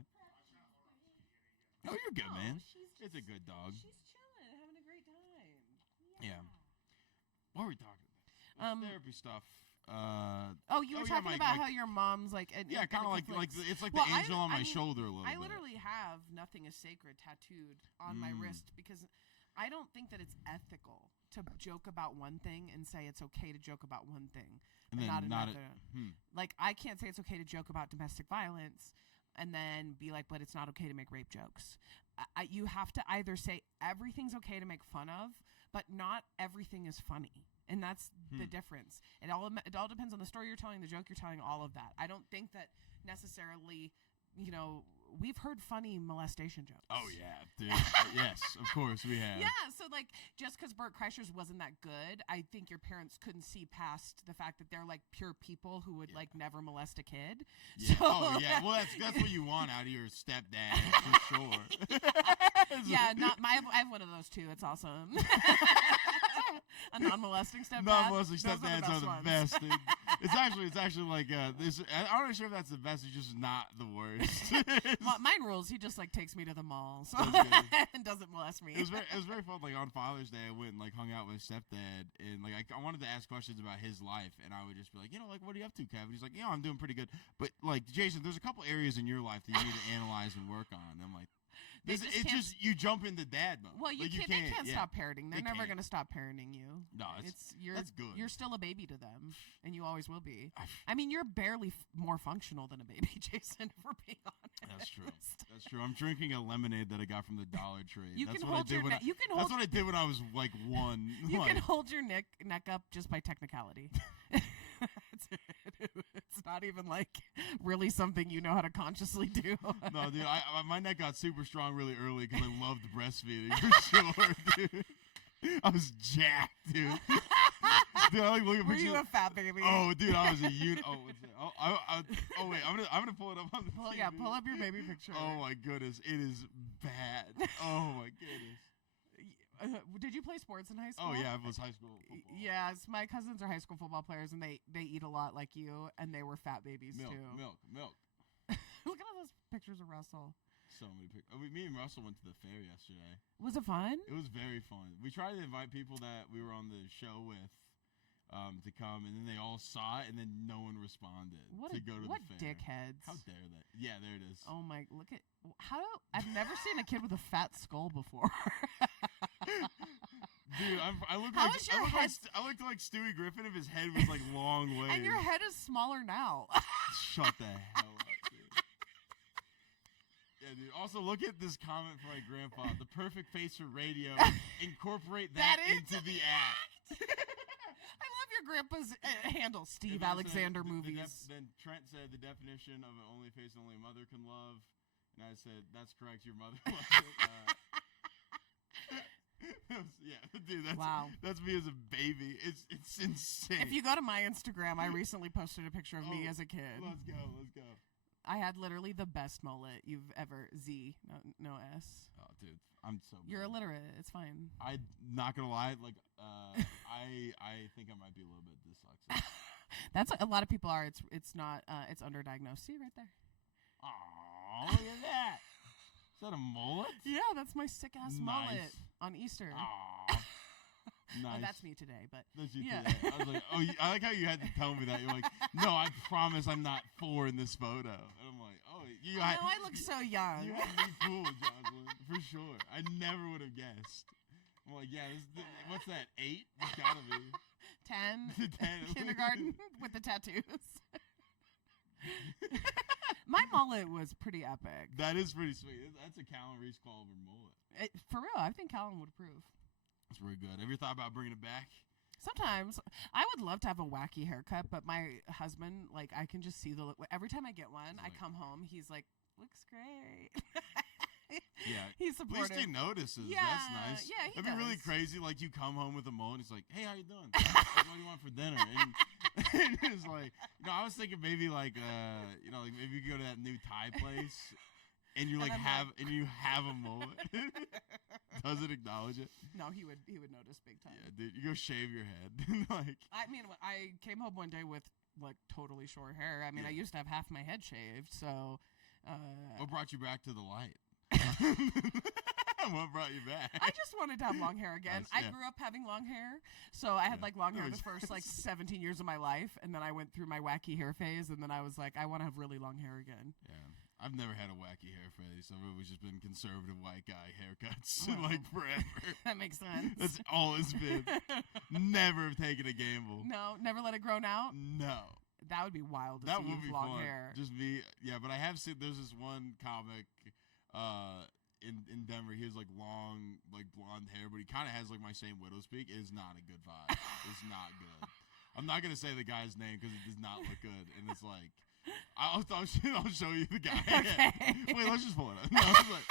Oh, you're good, man. It's a good dog. She's chilling, having a great time. Yeah. What were we talking about? Therapy stuff. You were talking about how your mom's like kind of like it's like Well, the angel on my shoulder a little bit. I literally have "Nothing is Sacred" tattooed on my wrist because I don't think that it's ethical to joke about one thing and say it's okay to joke about one thing and then not not another. Like I can't say it's okay to joke about domestic violence and then be like, but it's not okay to make rape jokes. you have to either say everything's okay to make fun of, but not everything is funny. And that's the difference. It all depends on the story you're telling, the joke you're telling, all of that. I don't think that necessarily, we've heard funny molestation jokes. Oh, yeah, dude. Yes, of course we have. Yeah, so like just because Bert Kreischer's wasn't that good, I think your parents couldn't see past the fact that they're like pure people who would like never molest a kid. Yeah. So, Oh, yeah. Well, that's what you want out of your stepdad, for sure. yeah, I have one of those too. It's awesome. A non-molesting stepdad. Non-molesting Those stepdads are the ones. best, dude. It's actually like this. I'm not sure if that's the best. It's just not the worst. Mine rules. He just like takes me to the mall, so and doesn't molest me. It was very fun. Like on Father's Day, I went and like hung out with his stepdad, and like I wanted to ask questions about his life, and I would just be like, like, what are you up to, Kevin? He's like, I'm doing pretty good. But like, Jason, there's a couple areas in your life that you need to analyze and work on. And I'm like. You jump into dad mode. Well, like, they can't stop parenting. They're never can't. going to stop parenting you. No, that's good. You're still a baby to them, and you always will be. I mean, you're barely more functional than a baby, Jason. If we're being honest. That's true. That's true. I'm drinking a lemonade that I got from the Dollar Tree. That's what I did when I was like 1. You can hold your neck up just by technicality. It's not even like really something you know how to consciously do. No, dude, my neck got super strong really early because I loved breastfeeding for sure, dude. I was jacked, dude. Dude, I like look at Were pictures. you a fat baby? Oh, dude, I was a unit. Oh, what's that? Oh, wait, I'm gonna pull it up on the TV. Yeah, pull up your baby picture. Oh my goodness, it is bad. Oh my goodness. Did you play sports in high school? Oh yeah, it was high school football. Yes, my cousins are high school football players, and they eat a lot like you, and they were fat babies milk, too. Milk. Look at all those pictures of Russell. So many pictures. Me and Russell went to the fair yesterday. Was it fun? It was very fun. We tried to invite people that we were on the show with to come, and then they all saw it, and then no one responded to go to the fair. What dickheads. How dare they? Yeah, there it is. Oh my, look at, I've never seen a kid with a fat skull before. Dude, I look like Stewie Griffin if his head was like long waves. And your head is smaller now. Shut the hell up, dude. Yeah, dude. Also, look at this comment from my grandpa. The perfect face for radio. Incorporate that into the act. I love your grandpa's handle, Steve Alexander movies. Then Trent said the definition of an only face only a mother can love. And I said, that's correct, your mother loves it. Yeah, dude, that's me as a baby. It's insane. If you go to my Instagram, I recently posted a picture of me as a kid. Let's go. I had literally the best mullet you've ever no S. Oh, dude, I'm so bad. You're illiterate. It's fine. I'm not gonna lie. Like, I think I might be a little bit dyslexic. That's a lot of people are. It's not. It's underdiagnosed. See right there. Aw, look at that. Is that a mullet? Yeah, that's my sick ass mullet on Easter. Aw. Nice. Oh, that's me today, but that's you yeah. today. I was like, I like how you had to tell me that. You're like, no, I promise I'm not 4 in this photo. And I'm like, I look so young. You had me fooled, Jozalyn, for sure. I never would have guessed. I'm like, yeah, what's that, 8? It's gotta be. 10. 10. Kindergarten with the tattoos. My mullet was pretty epic. That is pretty sweet. That's a Callan Reese Culver mullet. For real, I think Callan would approve. That's really good. Have you thought about bringing it back? Sometimes. I would love to have a wacky haircut, but my husband, like, I can just see the look. Every time I get one, I come home, he's like, looks great. Yeah. He's supportive. At least he notices. Yeah, That's nice. yeah, he That'd be really does. crazy. Like, you come home with a mullet, and he's like, hey, how you doing? What do you want for dinner? And it's like, I was thinking maybe like, like maybe you go to that new Thai place, and you like have a mullet. Does it acknowledge it? No, he would notice big time. Yeah, dude, you go shave your head. Like, I mean, I came home one day with like totally short hair. I mean, I used to have half my head shaved, so. What brought you back to the light? What brought you back? I just wanted to have long hair again. Nice, yeah. I grew up having long hair, so I had like long hair the first like 17 years of my life, and then I went through my wacky hair phase, and then I was like, I want to have really long hair again. Yeah. I've never had a wacky hair phase. I've always just been conservative white guy haircuts Oh. like forever. That makes sense. That's all it's been. Never have taken a gamble. No, never let it grow out. No. That would be wild to That see would with be long fun. hair. Just me. Yeah, but I have seen there's this one comic. in Denver. He has like long, like blonde hair, but he kind of has like my same widow's peak. It is not a good vibe. It's not good. I'm not gonna say the guy's name because it does not look good, and it's like I'll show you the guy. Okay. Wait, let's just pull it up. No, I was like,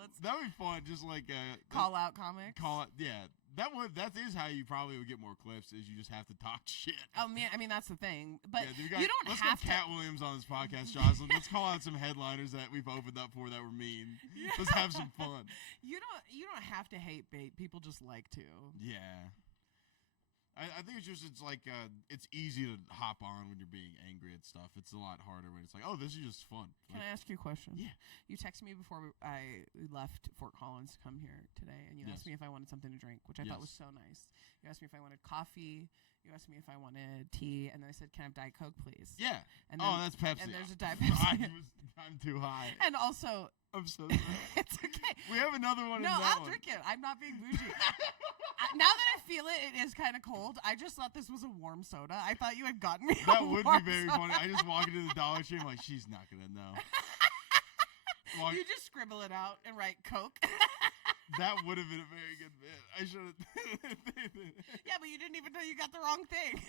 Let's that'd be fun. Just like call out comics. call it. Yeah, that is how you probably would get more clips. Is you just have to talk shit. Oh man, I mean that's the thing. But Yeah, dude, you don't let's have get to. Cat Williams on this podcast, Joselyn. Let's call out some headliners that we've opened up for that were mean. Let's have some fun. You don't have to hate bait. People just like to. Yeah. I think it's like it's easy to hop on when you're being angry at stuff. It's a lot harder when it's like, oh, this is just fun. Can I ask you a question? Yeah. You texted me before I left Fort Collins to come here today, and you asked me if I wanted something to drink, which I thought was so nice. You asked me if I wanted coffee. You asked me if I wanted tea, and then I said, "Can I have Diet Coke, please?" Yeah. And then, oh, that's Pepsi. And there's a Diet Pepsi. I'm too high. And also, I'm so sorry. it's okay. We have another one. No, in that I'll one. drink it. I'm not being bougie. Now that I feel it, it is kind of cold. I just thought this was a warm soda. I thought you had gotten me. That a would warm be very soda. funny. I just walk into the Dollar Tree. I'm like, she's not gonna know. You just scribble it out and write Coke. That would have been a very good bit. I should have. Yeah, but you didn't even know you got the wrong thing.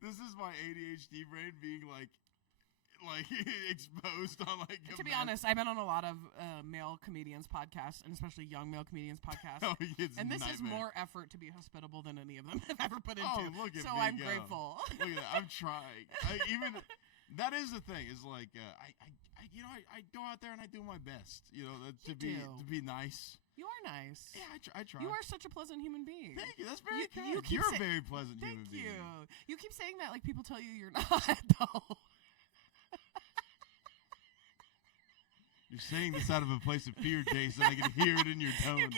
This is my ADHD brain being like exposed on like. To be honest, I've been on a lot of male comedians podcasts, and especially young male comedians podcasts. Oh, and this is more effort to be hospitable than any of them have ever put into. Oh, look at so me I'm go. grateful. Look at that. I'm trying. That is the thing. Is like I go out there and I do my best. To be nice. You are nice. Yeah, I try. You are such a pleasant human being. Thank you. That's very kind. You keep You're a very pleasant human being. Thank you. You keep saying that like people tell you you're not, though. You're saying this out of a place of fear, Jason. I can hear it in your tone.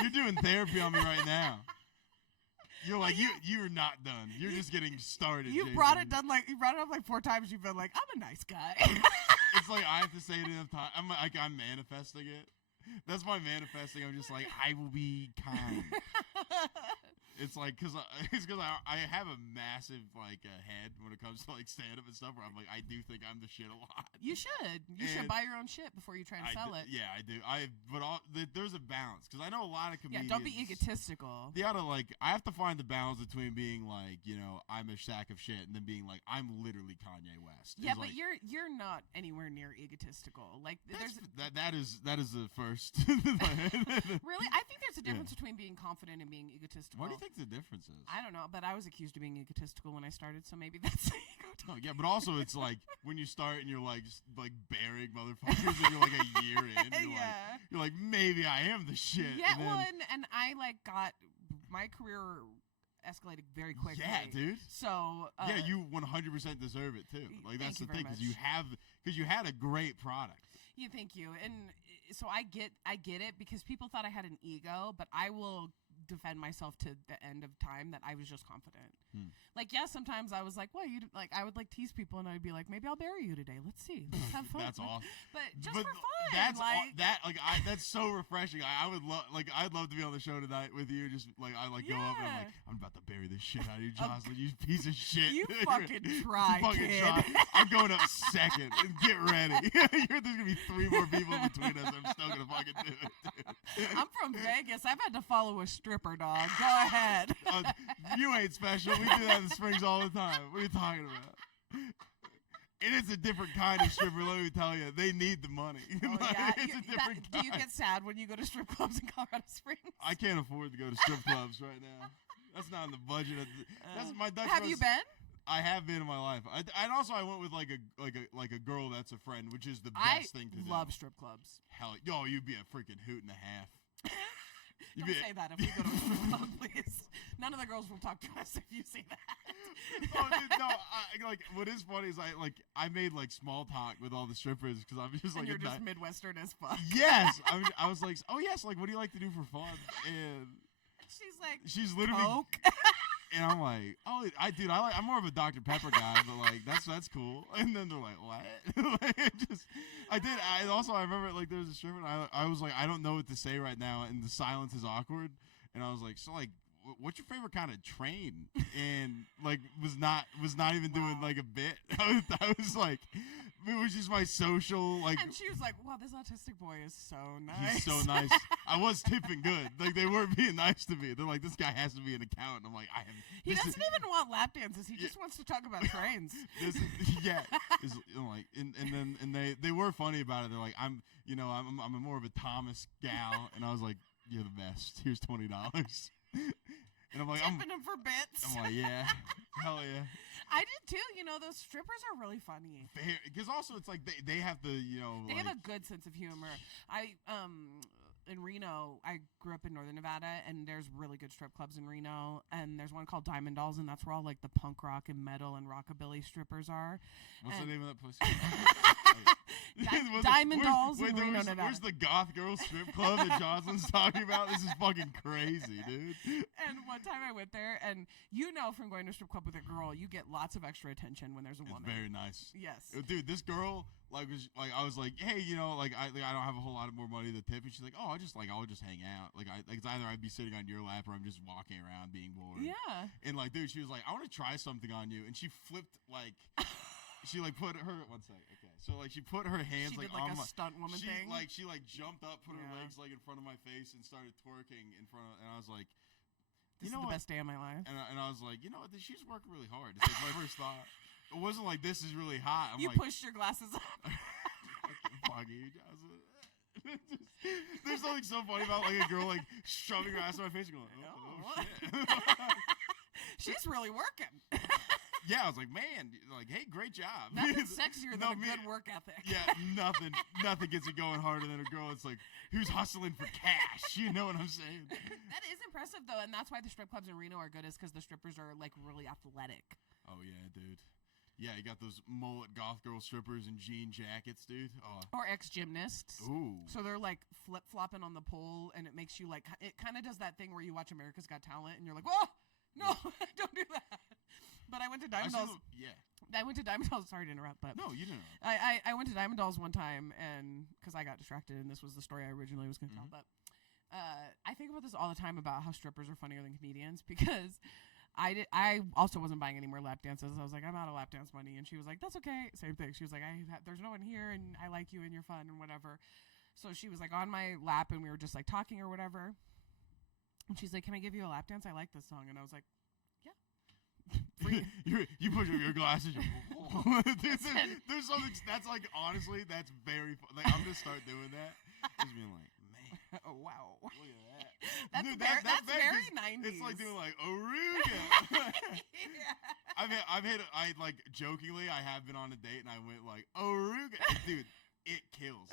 You're doing therapy on me right now. You're like you're not done. You're just getting started. You Jason. brought it up like 4 times. You've been like, I'm a nice guy. It's like I have to say it enough time. I'm manifesting it. That's my manifesting. I'm just like, I will be kind. It's like because I have a massive head when it comes to like stand up and stuff. Where I'm like, I do think I'm the shit a lot. You should. You should buy your own shit before you try to sell it. Yeah, I do. There's a balance because I know a lot of comedians. Yeah, don't be egotistical. They oughta I have to find the balance between being like, I'm a sack of shit, and then being like, I'm literally Kanye West. Yeah, but you're not anywhere near egotistical. Like that is the first. Really, I think there's a difference between being confident and being egotistical. What do you think the difference is? I don't know, but I was accused of being egotistical when I started, so maybe that's Oh yeah, but also it's like when you start and you're like burying motherfuckers and you're like a year in, you're like maybe I am the shit. Yeah, and I got my career escalated very quickly. Yeah, dude. So yeah, you 100% deserve it too. Like that's the thing because you had a great product. Yeah, thank you. And so I get it because people thought I had an ego, but I will defend myself to the end of time that I was just confident. Like, yeah, sometimes I was like, well, I would tease people and I'd be like, maybe I'll bury you today. Let's see. Let's have fun. That's awesome. But just for fun. That's so refreshing. I would love I'd love to be on the show tonight with you. Just go up and I'm about to bury the shit out of you, Joselyn. You piece of shit. You fucking try, kid. I'm going up second. Get ready. There's gonna be 3 more people between us. I'm still gonna fucking do it, dude. I'm from Vegas. I've had to follow a stripper, dog. Go ahead. You ain't special. We do that in the Springs all the time. What are you talking about? And it's a different kind of stripper, let me tell you. They need the money. Oh, yeah. It's a different kind. Do you get sad when you go to strip clubs in Colorado Springs? I can't afford to go to strip clubs right now. That's not in the budget. That's my Dutch. Have you been? I have been in my life. I went with like a girl that's a friend, which is the best thing to do. I love strip clubs. Hell, you'd be a freaking hoot and a half. Don't say that if we go to a strip club, please. None of the girls will talk to us if you say that. Oh, dude, no. What is funny is I made small talk with all the strippers because I'm just and you're just Midwestern as fuck. Yes, I was like, oh yes, what do you like to do for fun? And she's literally Coke. And I'm like, oh, I'm more of a Dr. Pepper guy, but that's cool. And then they're like, what? I remember there was a stripper, and I was like, I don't know what to say right now, and the silence is awkward. And I was like, so what's your favorite kind of train? And was not even doing a bit. I was like, It was just my social, like. And she was like, wow, this autistic boy is so nice. He's so nice. I was tipping good. Like, they weren't being nice to me. They're like, this guy has to be an accountant. I'm like, I have. He doesn't even want lap dances. He just wants to talk about trains. And they were funny about it. They're like, I'm a more of a Thomas gal, and I was like, you're the best. Here's $20. And I'm like, tipping him for bits. I'm like, yeah, hell yeah. I did too. You know, those strippers are really funny. Because also it's like they have the, they have a good sense of humor. In Reno, I grew up in Northern Nevada, and there's really good strip clubs in Reno, and there's one called Diamond Dolls, and that's where all like the punk rock and metal and rockabilly strippers are. What's the name of that place? Diamond Dolls in Reno, Nevada. Where's the goth girl strip club that Jocelyn's talking about? This is fucking crazy, dude. And one time I went there, and from going to a strip club with a girl, you get lots of extra attention when there's a woman. Very nice. Yes. Dude, this girl, I was like, hey, I don't have a whole lot more money to tip, and she's like, oh, I'll just hang out. It's either I'd be sitting on your lap or I'm just walking around being bored. Yeah. And dude, she was like, I want to try something on you, and she flipped she put her one sec. Okay, so she put her hands she did on a my stunt woman thing. She jumped up, put her legs in front of my face, and started twerking in front of, and I was like, this is the best day of my life. And I was like, she's working really hard. It's like my first thought. It wasn't like this is really hot. You pushed your glasses up. Fuck you, Jocelyn. There's something so funny about a girl shoving her ass in my face and going, oh shit. She's really working. Yeah, I was like, man, hey, great job. Nothing's sexier than a good work ethic. Yeah, nothing gets it going harder than a girl that's who's hustling for cash. You know what I'm saying? That is impressive, though, and that's why the strip clubs in Reno are good, is because the strippers are, really athletic. Oh, yeah, dude. Yeah, you got those mullet goth girl strippers in jean jackets, dude. Oh. Or ex-gymnasts. Ooh. So they're, flip-flopping on the pole, and it makes you, it kind of does that thing where you watch America's Got Talent, and you're like, whoa, no, don't do that. But I went to Diamond Dolls. I went to Diamond Dolls. Sorry to interrupt, but no, you didn't. I went to Diamond Dolls one time, and because I got distracted, and this was the story I originally was going to tell. But I think about this all the time about how strippers are funnier than comedians, because I also wasn't buying any more lap dances. I was like, I'm out of lap dance money, and she was like, that's okay. Same thing. She was like, there's no one here, and I like you, and you're fun, and whatever. So she was on my lap, and we were just talking or whatever. And she's like, can I give you a lap dance? I like this song, and I was like, you push up your glasses. There's something that's honestly, that's very fun. I'm gonna start doing that. Just being like, man, oh wow, look at that. That's very 90s. It's like doing Aruga. Yeah. I jokingly, I have been on a date and I went Aruga, dude. It kills.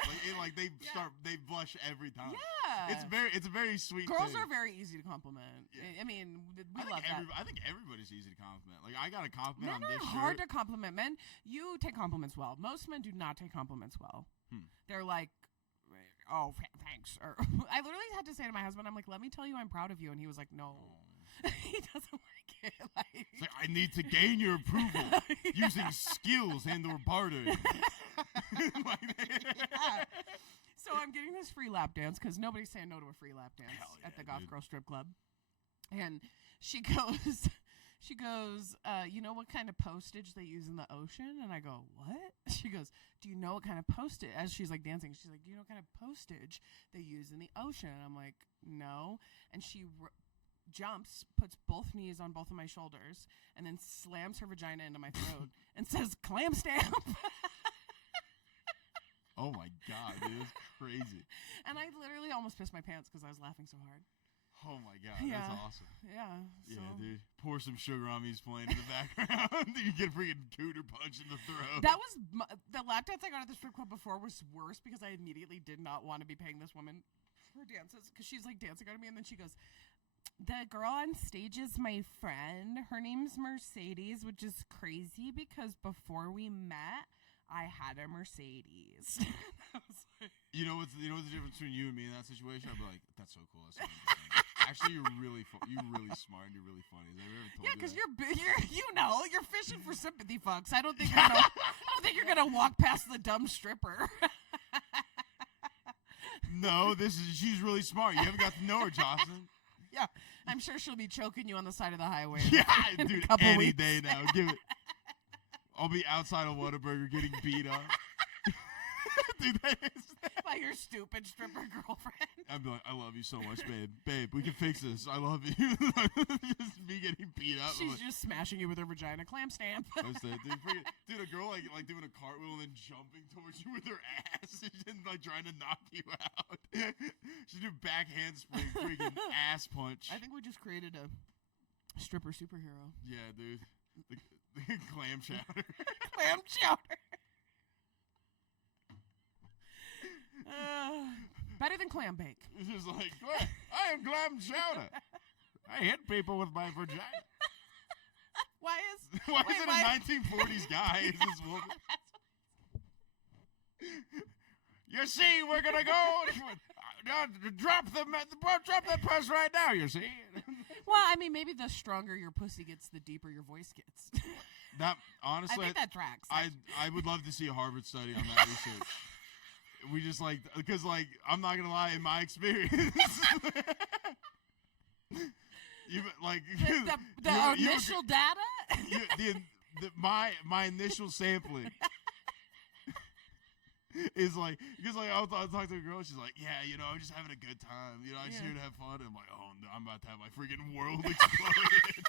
They blush every time. Yeah. It's a very sweet Girls thing. are very easy to compliment. Yeah. I mean, we love that. I think everybody's easy to compliment. I got a compliment Men on this are hard to compliment. Men, you take compliments well. Most men do not take compliments well. They're like, oh, thanks. Or I literally had to say to my husband, I'm like, let me tell you I'm proud of you. And he was like, no. He doesn't like it. It's I need to gain your approval using skills and or bartering. Yeah. So I'm getting this free lap dance because nobody's saying no to a free lap dance at the Goth Girl Strip Club. And she goes, you know what kind of postage they use in the ocean? And I go, what? She goes, do you know what kind of postage? As she's dancing, she's like, do you know what kind of postage they use in the ocean? And I'm like, no. And she jumps, puts both knees on both of my shoulders, and then slams her vagina into my throat and says, clam stamp. Oh my God, dude, that's crazy. And I literally almost pissed my pants because I was laughing so hard. Oh my God, that's awesome. Yeah. So. Yeah, dude. Pour some Sugar on Me's playing in the background. You get a freaking cooter punch in the throat. That was the lap dance I got at the strip club before was worse because I immediately did not want to be paying this woman for dances because she's dancing on me, and then she goes, the girl on stage is my friend. Her name's Mercedes, which is crazy because before we met, I had a Mercedes. You know what's the difference between you and me in that situation? I'd be like, that's so cool. That's so actually, you're really smart and you're really funny. Has ever told because you that? you're fishing for sympathy, fucks. I don't think you're gonna walk past the dumb stripper. No, she's really smart. You haven't got to know her, Jocelyn. Yeah, I'm sure she'll be choking you on the side of the highway. Yeah, in dude, a couple any weeks. day now. Give it. I'll be outside of Whataburger getting beat up. Dude, that is... By your stupid stripper girlfriend. I'd be like, I love you so much, babe. Babe, we can fix this. I love you. Just me getting beat up. She's just smashing you with her vagina clamp stamp. Dude, a girl like doing a cartwheel and then jumping towards you with her ass and like trying to knock you out. She do backhand spring freaking ass punch. I think we just created a stripper superhero. Yeah, dude. The clam chowder. Clam chowder. Better than clam bake. It's just like, I am clam chowder. I hit people with my vagina. Why is it a 1940s guy? Is this woman? You see, we're gonna go drop that press right now. You see. Well, I mean, maybe the stronger your pussy gets, the deeper your voice gets. That honestly, I think that tracks. I would love to see a Harvard study on that research. We just because I'm not gonna lie, in my experience, the initial data. My initial sampling is because I'll talk to a girl, she's like, yeah, I'm just having a good time, I'm just here to have fun. And I'm like, oh no, I'm about to have my freaking world explode.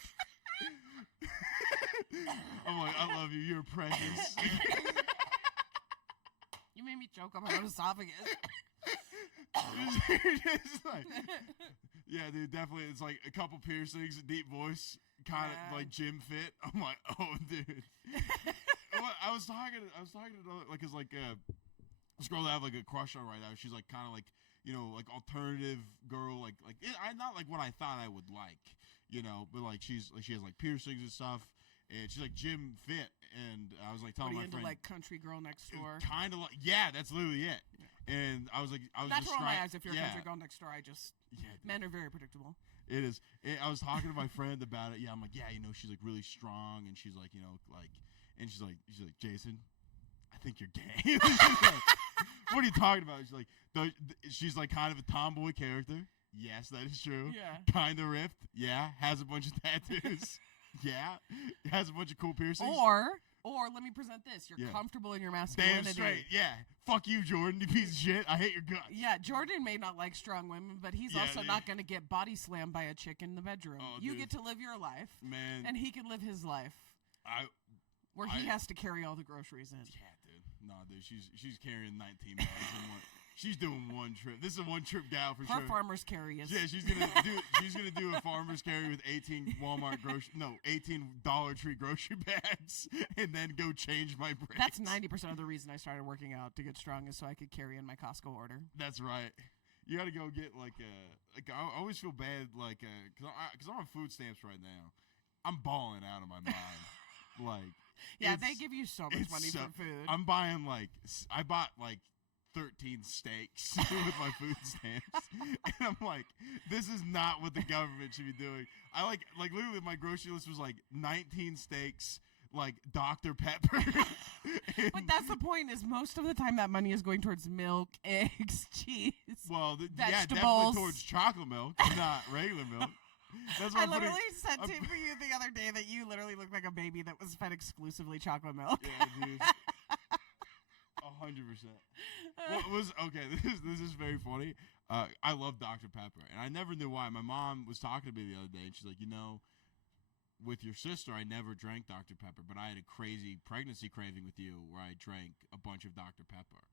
I'm like, I love you, you're precious. You made me choke on my own esophagus. Yeah, dude, definitely. It's like a couple piercings, a deep voice, kind of like gym fit. I'm like, oh, dude. I was talking to cause this girl that I have like a crush on right now. She's like kind of like like alternative girl, I'm not like what I thought I would like, but like she has like piercings and stuff. And she's like gym fit, and I was like telling my friend, like country girl next door. Kind of like, yeah, that's literally it. Yeah. And I was not to roll my eyes if you're a country girl next door. Men are very predictable. It is. I was talking to my friend about it. Yeah, I'm like, yeah, she's like really strong, and she's like, and she's like, Jason, I think you're gay. What are you talking about? She's like kind of a tomboy character. Yes, that is true. Yeah. Kind of ripped. Yeah. Has a bunch of tattoos. Yeah, has a bunch of cool piercings. Or let me present this: you're comfortable in your masculinity. Damn straight, yeah. Fuck you, Jordan, you piece of shit. I hate your guts. Yeah, Jordan may not like strong women, but he's also not going to get body slammed by a chick in the bedroom. Oh, you dude. get to live your life, man, and he can live his life. He has to carry all the groceries in. Yeah, dude. No, dude, she's carrying 19 bags in one. She's doing one trip. This is a one-trip gal for sure. Her farmer's carry is. Yeah, she's gonna do a farmer's carry with 18 Dollar Tree grocery bags, and then go change my bricks. That's 90% of the reason I started working out to get strong, is so I could carry in my Costco order. That's right. You got to go get I always feel bad because I'm on food stamps right now. I'm balling out of my mind. They give you so much money for food. I'm buying I bought 13 steaks with my food stamps, and I'm like, this is not what the government should be doing. I literally my grocery list was 19 steaks, Dr. Pepper. But that's the point, is most of the time that money is going towards milk, eggs, cheese, vegetables. Yeah, definitely towards chocolate milk, not regular milk. That's I literally said to you the other day that you literally look like a baby that was fed exclusively chocolate milk. Yeah, dude. 100%. Okay? This is very funny. I love Dr. Pepper, and I never knew why. My mom was talking to me the other day, and she's like, with your sister, I never drank Dr. Pepper, but I had a crazy pregnancy craving with you where I drank a bunch of Dr. Pepper.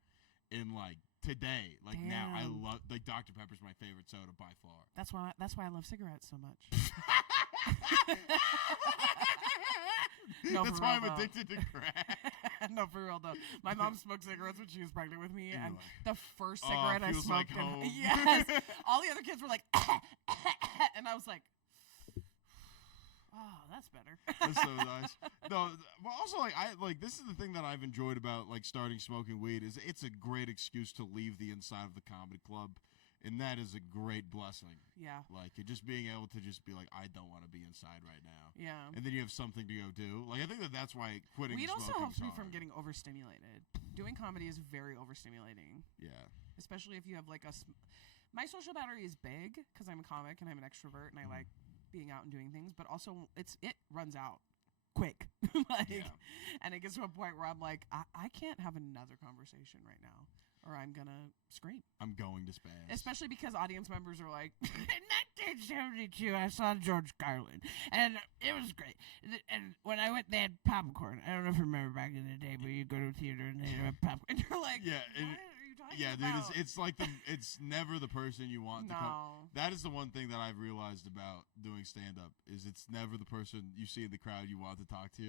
And today, now, I love Dr. Pepper's my favorite soda by far. That's why I love cigarettes so much. No, that's why I'm addicted to crack. No, for real though. My mom smoked cigarettes when she was pregnant with me, and the first Oh, cigarette I feels smoked, like home. yes, all the other kids were like, and I was like, oh, that's better. That's so nice. No, but also this is the thing that I've enjoyed about starting smoking weed is it's a great excuse to leave the inside of the comedy club. And that is a great blessing. Yeah. Just being able to just be like, I don't want to be inside right now. Yeah. And then you have something to go do. I think that's why quitting Weed also smoking helps me hard. from getting overstimulated. Doing comedy is very overstimulating. Yeah. Especially if you have my social battery is big because I'm a comic and I'm an extrovert and I like being out and doing things, but also it runs out quick. And it gets to a point where I'm like, I can't have another conversation right now, or I'm gonna scream. I'm going to spaz. Especially because audience members are like, in 1972, I saw George Carlin, and it was great. And when I went, they had popcorn. I don't know if you remember back in the day, but you go to a theater and they have popcorn. And you're like, yeah, what are you talking yeah, about? dude, it's like it's never the person you want to come. No. That is the one thing that I've realized about doing stand-up is it's never the person you see in the crowd you want to talk to.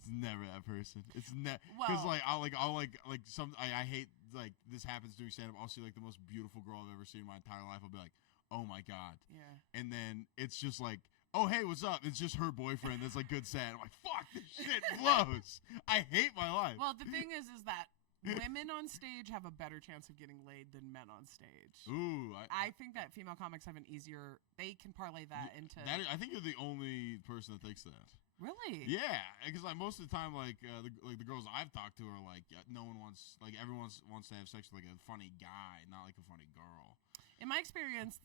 It's never that person. It's because I hate like this happens doing stand-up. I'll see like the most beautiful girl I've ever seen in my entire life. I'll be like, oh my god. Yeah. And then it's just like, oh hey, what's up? It's just her boyfriend that's like good sad. I'm like, fuck, this shit blows. I hate my life. Well, the thing is that women on stage have a better chance of getting laid than men on stage. Ooh, I think that female comics have an easier. They can parlay that into. I think you're the only person that thinks that. Really? Yeah, because like most of the time, like the girls I've talked to are like, no one wants, like everyone wants to have sex with like a funny guy, not like a funny girl. In my experience,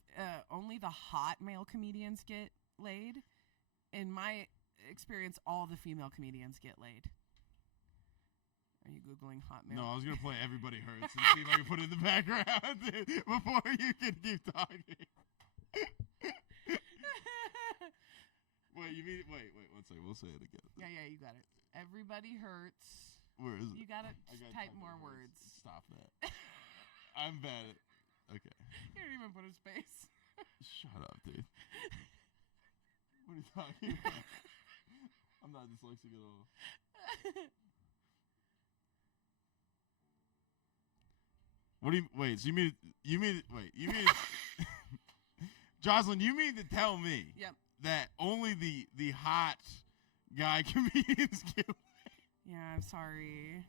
only the hot male comedians get laid. In my experience, all the female comedians get laid. Are you Googling hot male? No, I was gonna play Everybody Hurts and see if I can put it in the background before you can keep talking. Wait, one second. We'll say it again. Yeah, you got it. Everybody hurts. Where is it? You gotta type more words. words. Stop that. I'm bad at. Okay. You didn't even put a space. Shut up, dude. What are you talking about? I'm not dyslexic at all. What do you wait? So you mean Joselyn? You mean to tell me Yep. that only the hot guy comedians get laid? Yeah, I'm sorry.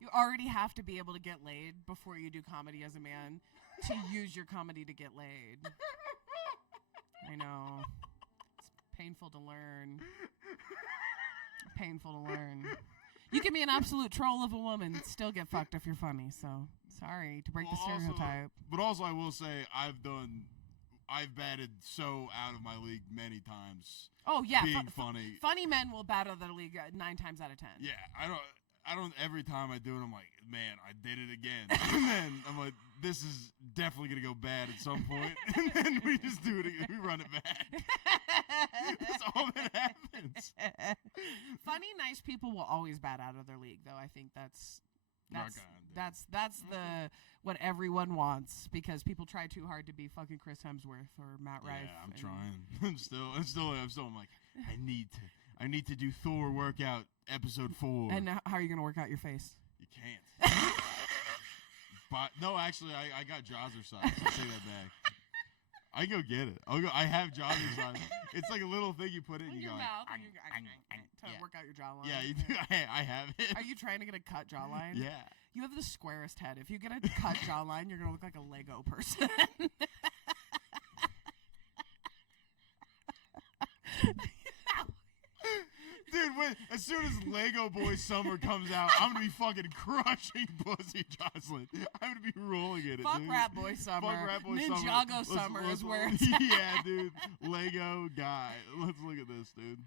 You already have to be able to get laid before you do comedy as a man to use your comedy to get laid. I know. It's painful to learn. Painful to learn. You can be an absolute troll of a woman and still get fucked if you're funny, so sorry to break the stereotype. But also I will say I've batted so out of my league many times. Oh yeah, being funny. Funny men will bat out of their league 9 times out of 10. Yeah, I don't. Every time I do it, I'm like, man, I did it again. And then I'm like, this is definitely gonna go bad at some point. And then we just do it again. We run it back. That's all that happens. Funny, nice people will always bat out of their league, though. I think that's the what everyone wants, because people try too hard to be fucking Chris Hemsworth or Matt Rife. Yeah, I'm trying. I'm like, I need to do Thor workout episode 4. And how are you gonna work out your face? You can't. But no, actually, I got Jazzercise. I'll take that back. I go get it. I have Jazzercise. It's like a little thing you put in. You your go mouth like, to work out your jawline. Yeah, you do. I have it. Are you trying to get a cut jawline? Yeah. You have the squarest head. If you get a cut jawline, you're gonna look like a Lego person. Dude, as soon as Lego Boy Summer comes out, I'm gonna be fucking crushing pussy, Jocelyn. I'm gonna be rolling in it. Fuck dude. Rat Boy Summer. Fuck Rat Boy Ninjago Summer. Summer is where it's yeah, dude. Lego guy. Let's look at this, dude.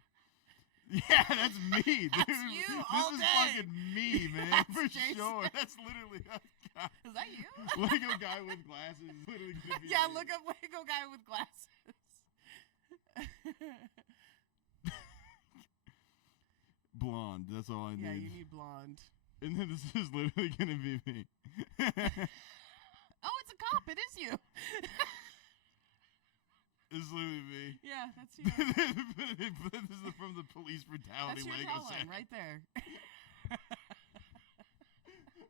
Yeah, that's me, dude. That's you all this day. is fucking me, man. That's for Jason. sure. That's literally guy. Is that you? Lego guy with glasses. Is literally gonna be Yeah, me. look up Lego guy with glasses. Blonde. That's all I need. Yeah, you need blonde. And then this is literally gonna be me. Oh, it's a cop. It is you. It's literally me. Yeah, that's you. This is from the police brutality That's your Lego jawline set. right there.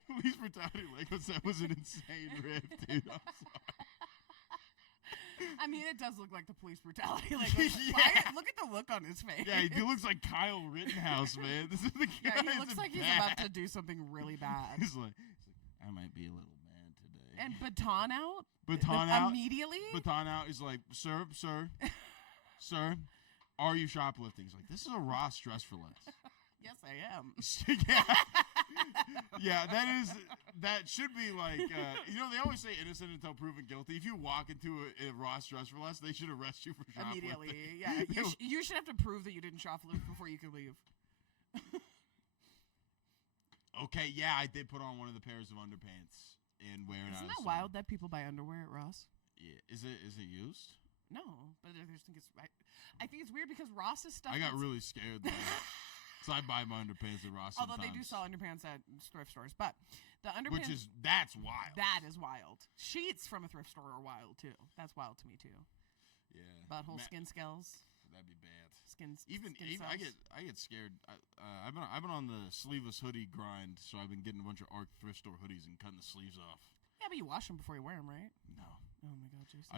Police brutality Lego set was an insane rip, dude. I'm sorry. I mean, it does look like the police brutality. Like, Yeah. look at the look on his face. Yeah, he looks like Kyle Rittenhouse, man. This is the guy. Yeah, he that's looks like he's bad. about to do something really bad. He's like, I might be a little mad today. And baton out? Baton out. Immediately? Baton out is like, sir, are you shoplifting? He's like, this is a Ross dress for less. Yes, I am. Yeah, that should be like, they always say innocent until proven guilty. If you walk into a Ross Dress for Less, they should arrest you for shoplifting. Immediately, yeah. You should have to prove that you didn't shoplift before you can leave. Okay, yeah, I did put on one of the pairs of underpants and wear it out. Isn't that wild that people buy underwear at Ross? Yeah, is it used? No, but I just think I think it's weird because Ross's stuff. I got really scared though. So I buy my underpants at Ross. Although sometimes. they do sell underpants at thrift stores, but the underpants. That's wild. That is wild. Sheets from a thrift store are wild too. That's wild to me too. Yeah. Butthole skin scales. That'd be bad. Skin I get scared. I've been on the sleeveless hoodie grind, so I've been getting a bunch of ARC thrift store hoodies and cutting the sleeves off. Yeah, but you wash them before you wear them, right? No. Oh my God, Jason.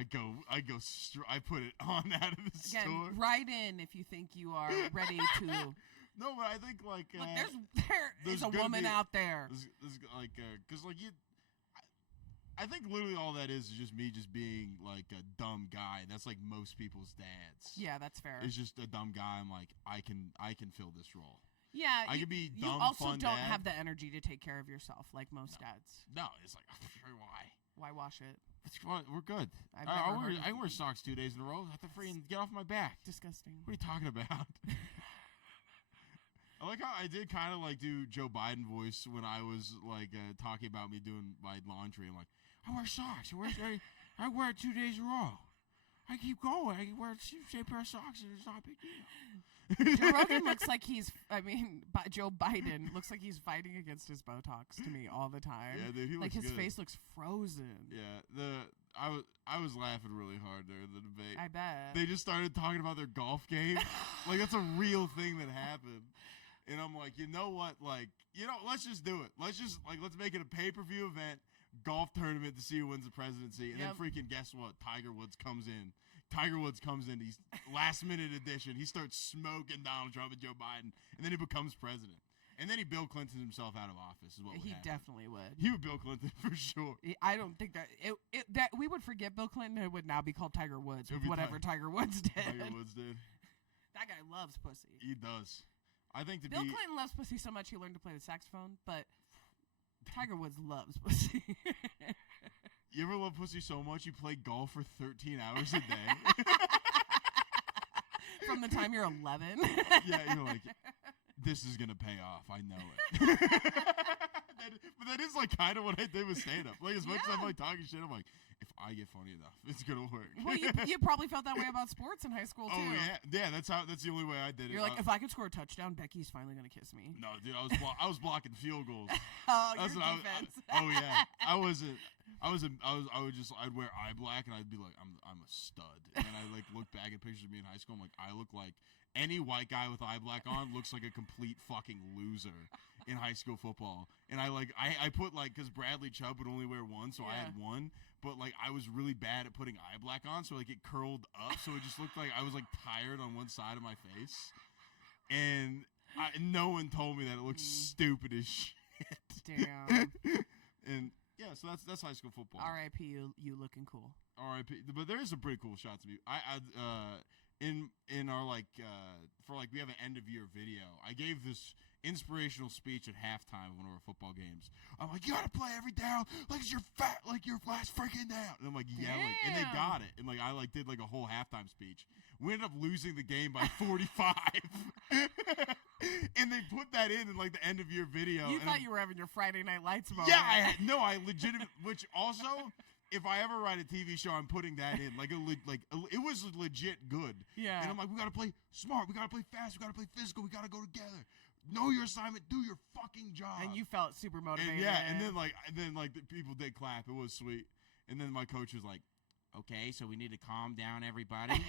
I put it on out of the store. Write in if you think you are ready to. No, but I think like Look, there is a woman out there. There's like, cause like I think literally all that is just me just being like a dumb guy. That's like most people's dads. Yeah, that's fair. It's just a dumb guy. I'm like, I can fill this role. Yeah, I could be dumb, you also fun don't dad. have the energy to take care of yourself like most dads. No, it's like why? Why wash it? We're good. I wear socks 2 days in a row. I have to freaking get off my back. Disgusting. What are you talking about? I like how I did kind of like do Joe Biden voice when I was like talking about me doing my laundry. I'm like, I wear socks. I wear it 2 days in a row. I keep going. I wear the same pair of socks, and it's not a big deal. Joe Rogan looks like Joe Biden looks like he's fighting against his Botox to me all the time. Yeah, dude, he like looks his good. face looks frozen. Yeah, I was laughing really hard there in the debate. I bet. They just started talking about their golf game. Like that's a real thing that happened. And I'm like, you know what? Like, let's just do it. Let's make it a pay-per-view event, golf tournament to see who wins the presidency. And then freaking guess what? Tiger Woods comes in. He's last-minute edition. He starts smoking Donald Trump and Joe Biden. And then he becomes president. And then he Bill Clinton himself out of office is what would happen. Definitely would. He would Bill Clinton for sure. I don't think that we would forget Bill Clinton. It would now be called Tiger Woods. Whatever Tiger Woods did. Tiger Woods did. That guy loves pussy. He does. I think Bill Clinton loves pussy so much he learned to play the saxophone, but Tiger Woods loves pussy. You ever love pussy so much you play golf for 13 hours a day? From the time you're 11? Yeah, you're like, this is going to pay off. I know it. But that is like kind of what I did with stand-up. Like as much as I'm like talking shit, I'm like, if I get funny enough, it's going to work. Well, you probably felt that way about sports in high school, too. Oh, yeah. Yeah, that's the only way I did it. You're like, if I could score a touchdown, Becky's finally going to kiss me. No, dude, I was blocking field goals. Oh, That's your defense. oh, yeah. I'd wear eye black and I'd be like, I'm a stud. And then I like look back at pictures of me in high school. I'm like, I look like any white guy with eye black on looks like a complete fucking loser in high school football. And I put like, because Bradley Chubb would only wear one, so I had one. But like I was really bad at putting eye black on, so like it curled up, so it just looked like I was like tired on one side of my face. And no one told me that it looked stupid as shit. Damn. And yeah, so that's high school football. R.I.P. You looking cool. R.I.P. But there is some pretty cool shots of me. In our like for like we have an end of year video. I gave this inspirational speech at halftime of one of our football games. I'm like, you gotta play every down like it's your last freaking down. And I'm like yelling, and they got it. And like I like did like a whole halftime speech. We ended up losing the game by 45. And they put that in like the end of year video. You thought you were having your Friday Night Lights moment. Yeah, I legitimate. Which also, if I ever write a TV show, I'm putting that in. It was legit good. Yeah. And I'm like, we gotta play smart. We gotta play fast. We gotta play physical. We gotta go together. Know your assignment. Do your fucking job. And you felt super motivated. And then the people did clap. It was sweet. And then my coach was like, okay, so we need to calm down, everybody.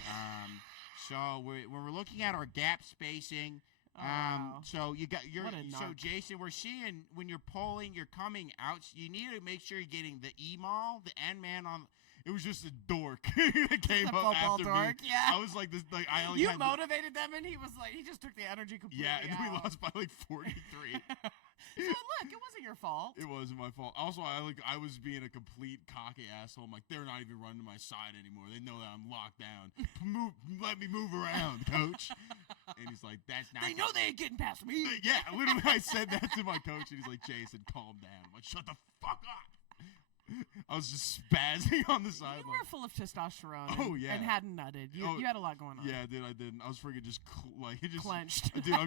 So when we're looking at our gap spacing. So Jason, we're seeing when you're polling, you're coming out. You need to make sure you're getting the E-mall, the N-man on. It was just a dork that came up after dork, me. Yeah. I was like this, like I only. You motivated them, and he was like, he just took the energy completely. Yeah, and then we out. lost by like 43. So look, it wasn't your fault. It wasn't my fault. Also, I was being a complete cocky asshole. I'm like, they're not even running to my side anymore. They know that I'm locked down. Let me move around, coach. And he's like, that's not. They know they ain't getting past me. Yeah, literally, I said that to my coach, and he's like, Jason, calm down. I'm like, shut the fuck up. I was just spazzing on the sideline. You were full of testosterone. Oh, yeah. And hadn't nutted. You had a lot going on. Yeah, dude, I didn't. I was freaking just Clenched. Dude, I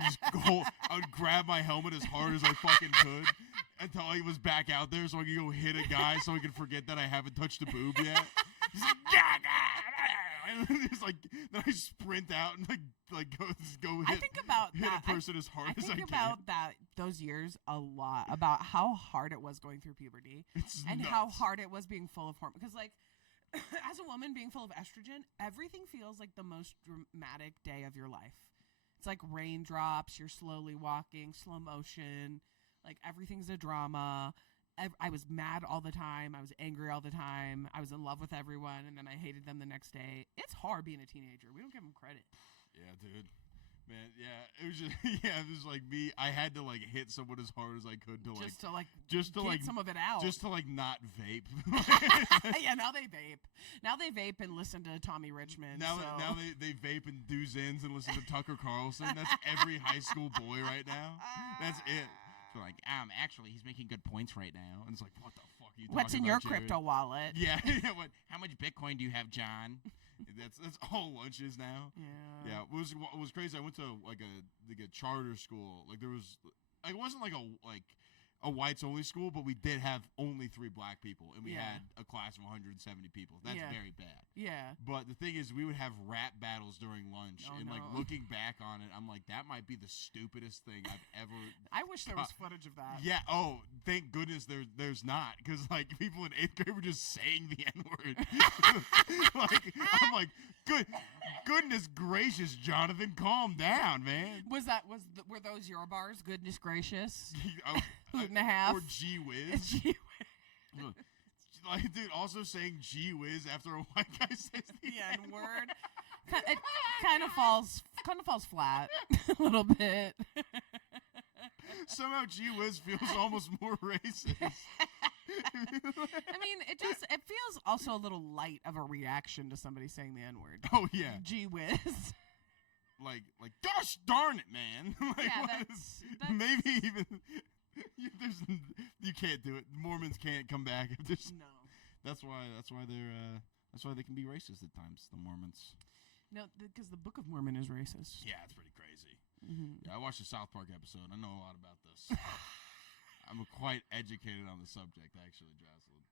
would grab my helmet as hard as I fucking could until he was back out there, so I could go hit a guy, so I could forget that I haven't touched a boob yet. He's like, and it's like, then I sprint out and go hit. I think about hit that. a person as hard as I can. I think about those years a lot, about how hard it was going through puberty, and nuts. how hard it was being full of hormones. Because like, as a woman being full of estrogen, everything feels like the most dramatic day of your life. It's like raindrops. You're slowly walking, slow motion. Like everything's a drama. I was mad all the time. I was angry all the time. I was in love with everyone, and then I hated them the next day. It's hard being a teenager. We don't give them credit. Yeah, dude. Man, yeah, it was just it was like me. I had to like hit someone as hard as I could to get some of it out. just to like not vape. Yeah, now they vape. Now they vape and listen to Tommy Richmond. Now they vape and do Zins and listen to Tucker Carlson. That's every high school boy right now. That's it. They're like, actually, he's making good points right now. And it's like, what the fuck are you talking about, What's in your Jared? crypto wallet? Yeah. How much Bitcoin do you have, John? That's all lunch is now. Yeah. Yeah. It was crazy. I went to like a charter school. Like there was, it wasn't like a whites only school, but we did have only 3 black people, and we had a class of 170 people. That's very bad. Yeah. But the thing is, we would have rap battles during lunch, and like no. looking back on it, I'm like, that might be the stupidest thing I've ever. I wish there was footage of that. Yeah. Oh, thank goodness there's not, because like people in 8th grade were just saying the N-word. Like I'm like, goodness gracious, Jonathan, calm down, man. Were those your bars? Goodness gracious. Hoot and a half. Or gee whiz. Like, dude, also saying gee whiz after a white guy says the N-word. It kind of falls flat a little bit. Somehow gee whiz feels almost more racist. I mean, it feels also a little light of a reaction to somebody saying the N-word. Oh yeah. Gee whiz. Like gosh darn it, man. Like, yeah, that's maybe even you can't do it. Mormons can't come back if there's no. That's why they can be racist at times. The Mormons. No, because the Book of Mormon is racist. Yeah, it's pretty crazy. Mm-hmm. Yeah, I watched the South Park episode. I know a lot about this. I'm quite educated on the subject, actually, Joselyn.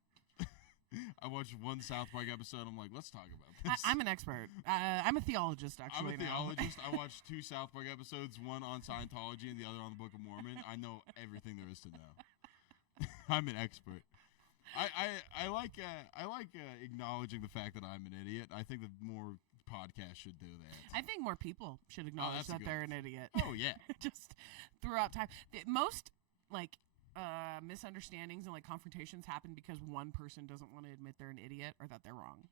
I watched one South Park episode. I'm like, let's talk about this. I'm an expert. I'm a theologist, actually. I'm a theologist. I watched 2 South Park episodes, one on Scientology and the other on the Book of Mormon. I know everything there is to know. I'm an expert. I like acknowledging the fact that I'm an idiot. I think that more podcasts should do that. I think more people should acknowledge that they're an idiot. Oh yeah. Just throughout time. Most misunderstandings and like confrontations happen because one person doesn't want to admit they're an idiot or that they're wrong.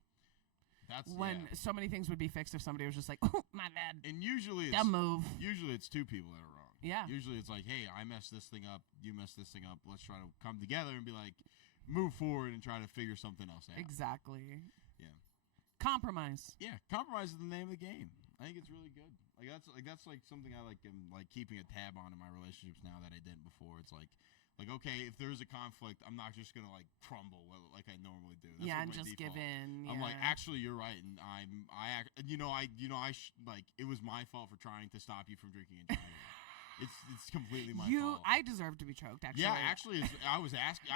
That's when so many things would be fixed if somebody was just like, "Oh, my bad." And usually dumb move. Usually it's 2 people that are wrong. Yeah. Usually it's like, hey, I messed this thing up, you messed this thing up. Let's try to come together and be like, move forward and try to figure something else out. Exactly. Yeah. Compromise. Yeah, compromise is the name of the game. I think it's really good. That's something I am keeping a tab on in my relationships now that I didn't before. It's like okay, if there's a conflict, I'm not just gonna crumble like I normally do. That's and just default. Give in. I'm like, actually, you're right, and it was my fault for trying to stop you from drinking and driving. It's completely my fault. I deserve to be choked. Actually, yeah. Actually, I was asking.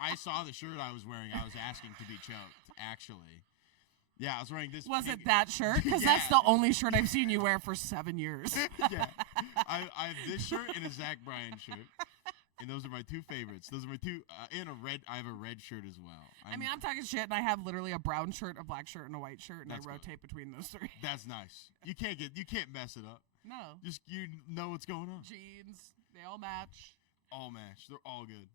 I saw the shirt I was wearing. I was asking to be choked. Actually. Yeah, I was wearing this. Was it that shirt? Because that's the only shirt I've seen you wear for 7 years. Yeah, I have this shirt and a Zach Bryan shirt, and those are my 2 favorites. Those are my 2. And a red. I have a red shirt as well. I'm talking shit, and I have literally a brown shirt, a black shirt, and a white shirt, and I rotate between those 3. That's nice. You can't mess it up. No. Just you know what's going on. Jeans, they all match. All match. They're all good.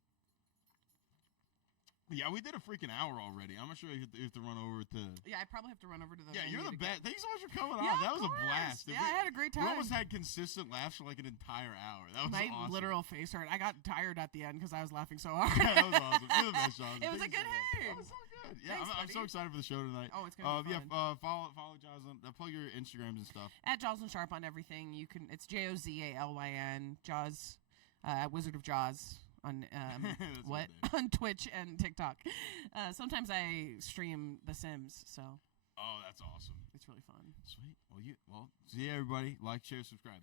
Yeah, we did a freaking hour already. I'm not sure if you have to run over to. Yeah, I probably have to run over to the. Yeah, you're venue the to best. Thank you so much for coming Yeah, on. That of was a course. blast. Yeah, I had a great We time. almost had consistent laughs for like an entire hour. That was My awesome. literal face hurt. I got tired at the end because I was laughing so hard. Yeah, that was awesome. You're the best, Joselyn. It was a Thank you good so much. hang. That was so good. Yeah, Thanks, I'm so buddy. excited for the show tonight. Oh, it's gonna be fun. Follow Joselyn. Plug your Instagrams and stuff. At Jozalyn Sharp on everything. You can. It's Jozalyn. Jaws, Wizard of Jaws on That's what good, on Twitch and TikTok. Sometimes I stream The Sims, so Oh, that's awesome. it's really fun. Sweet. Well, see you, everybody. Like, share, subscribe.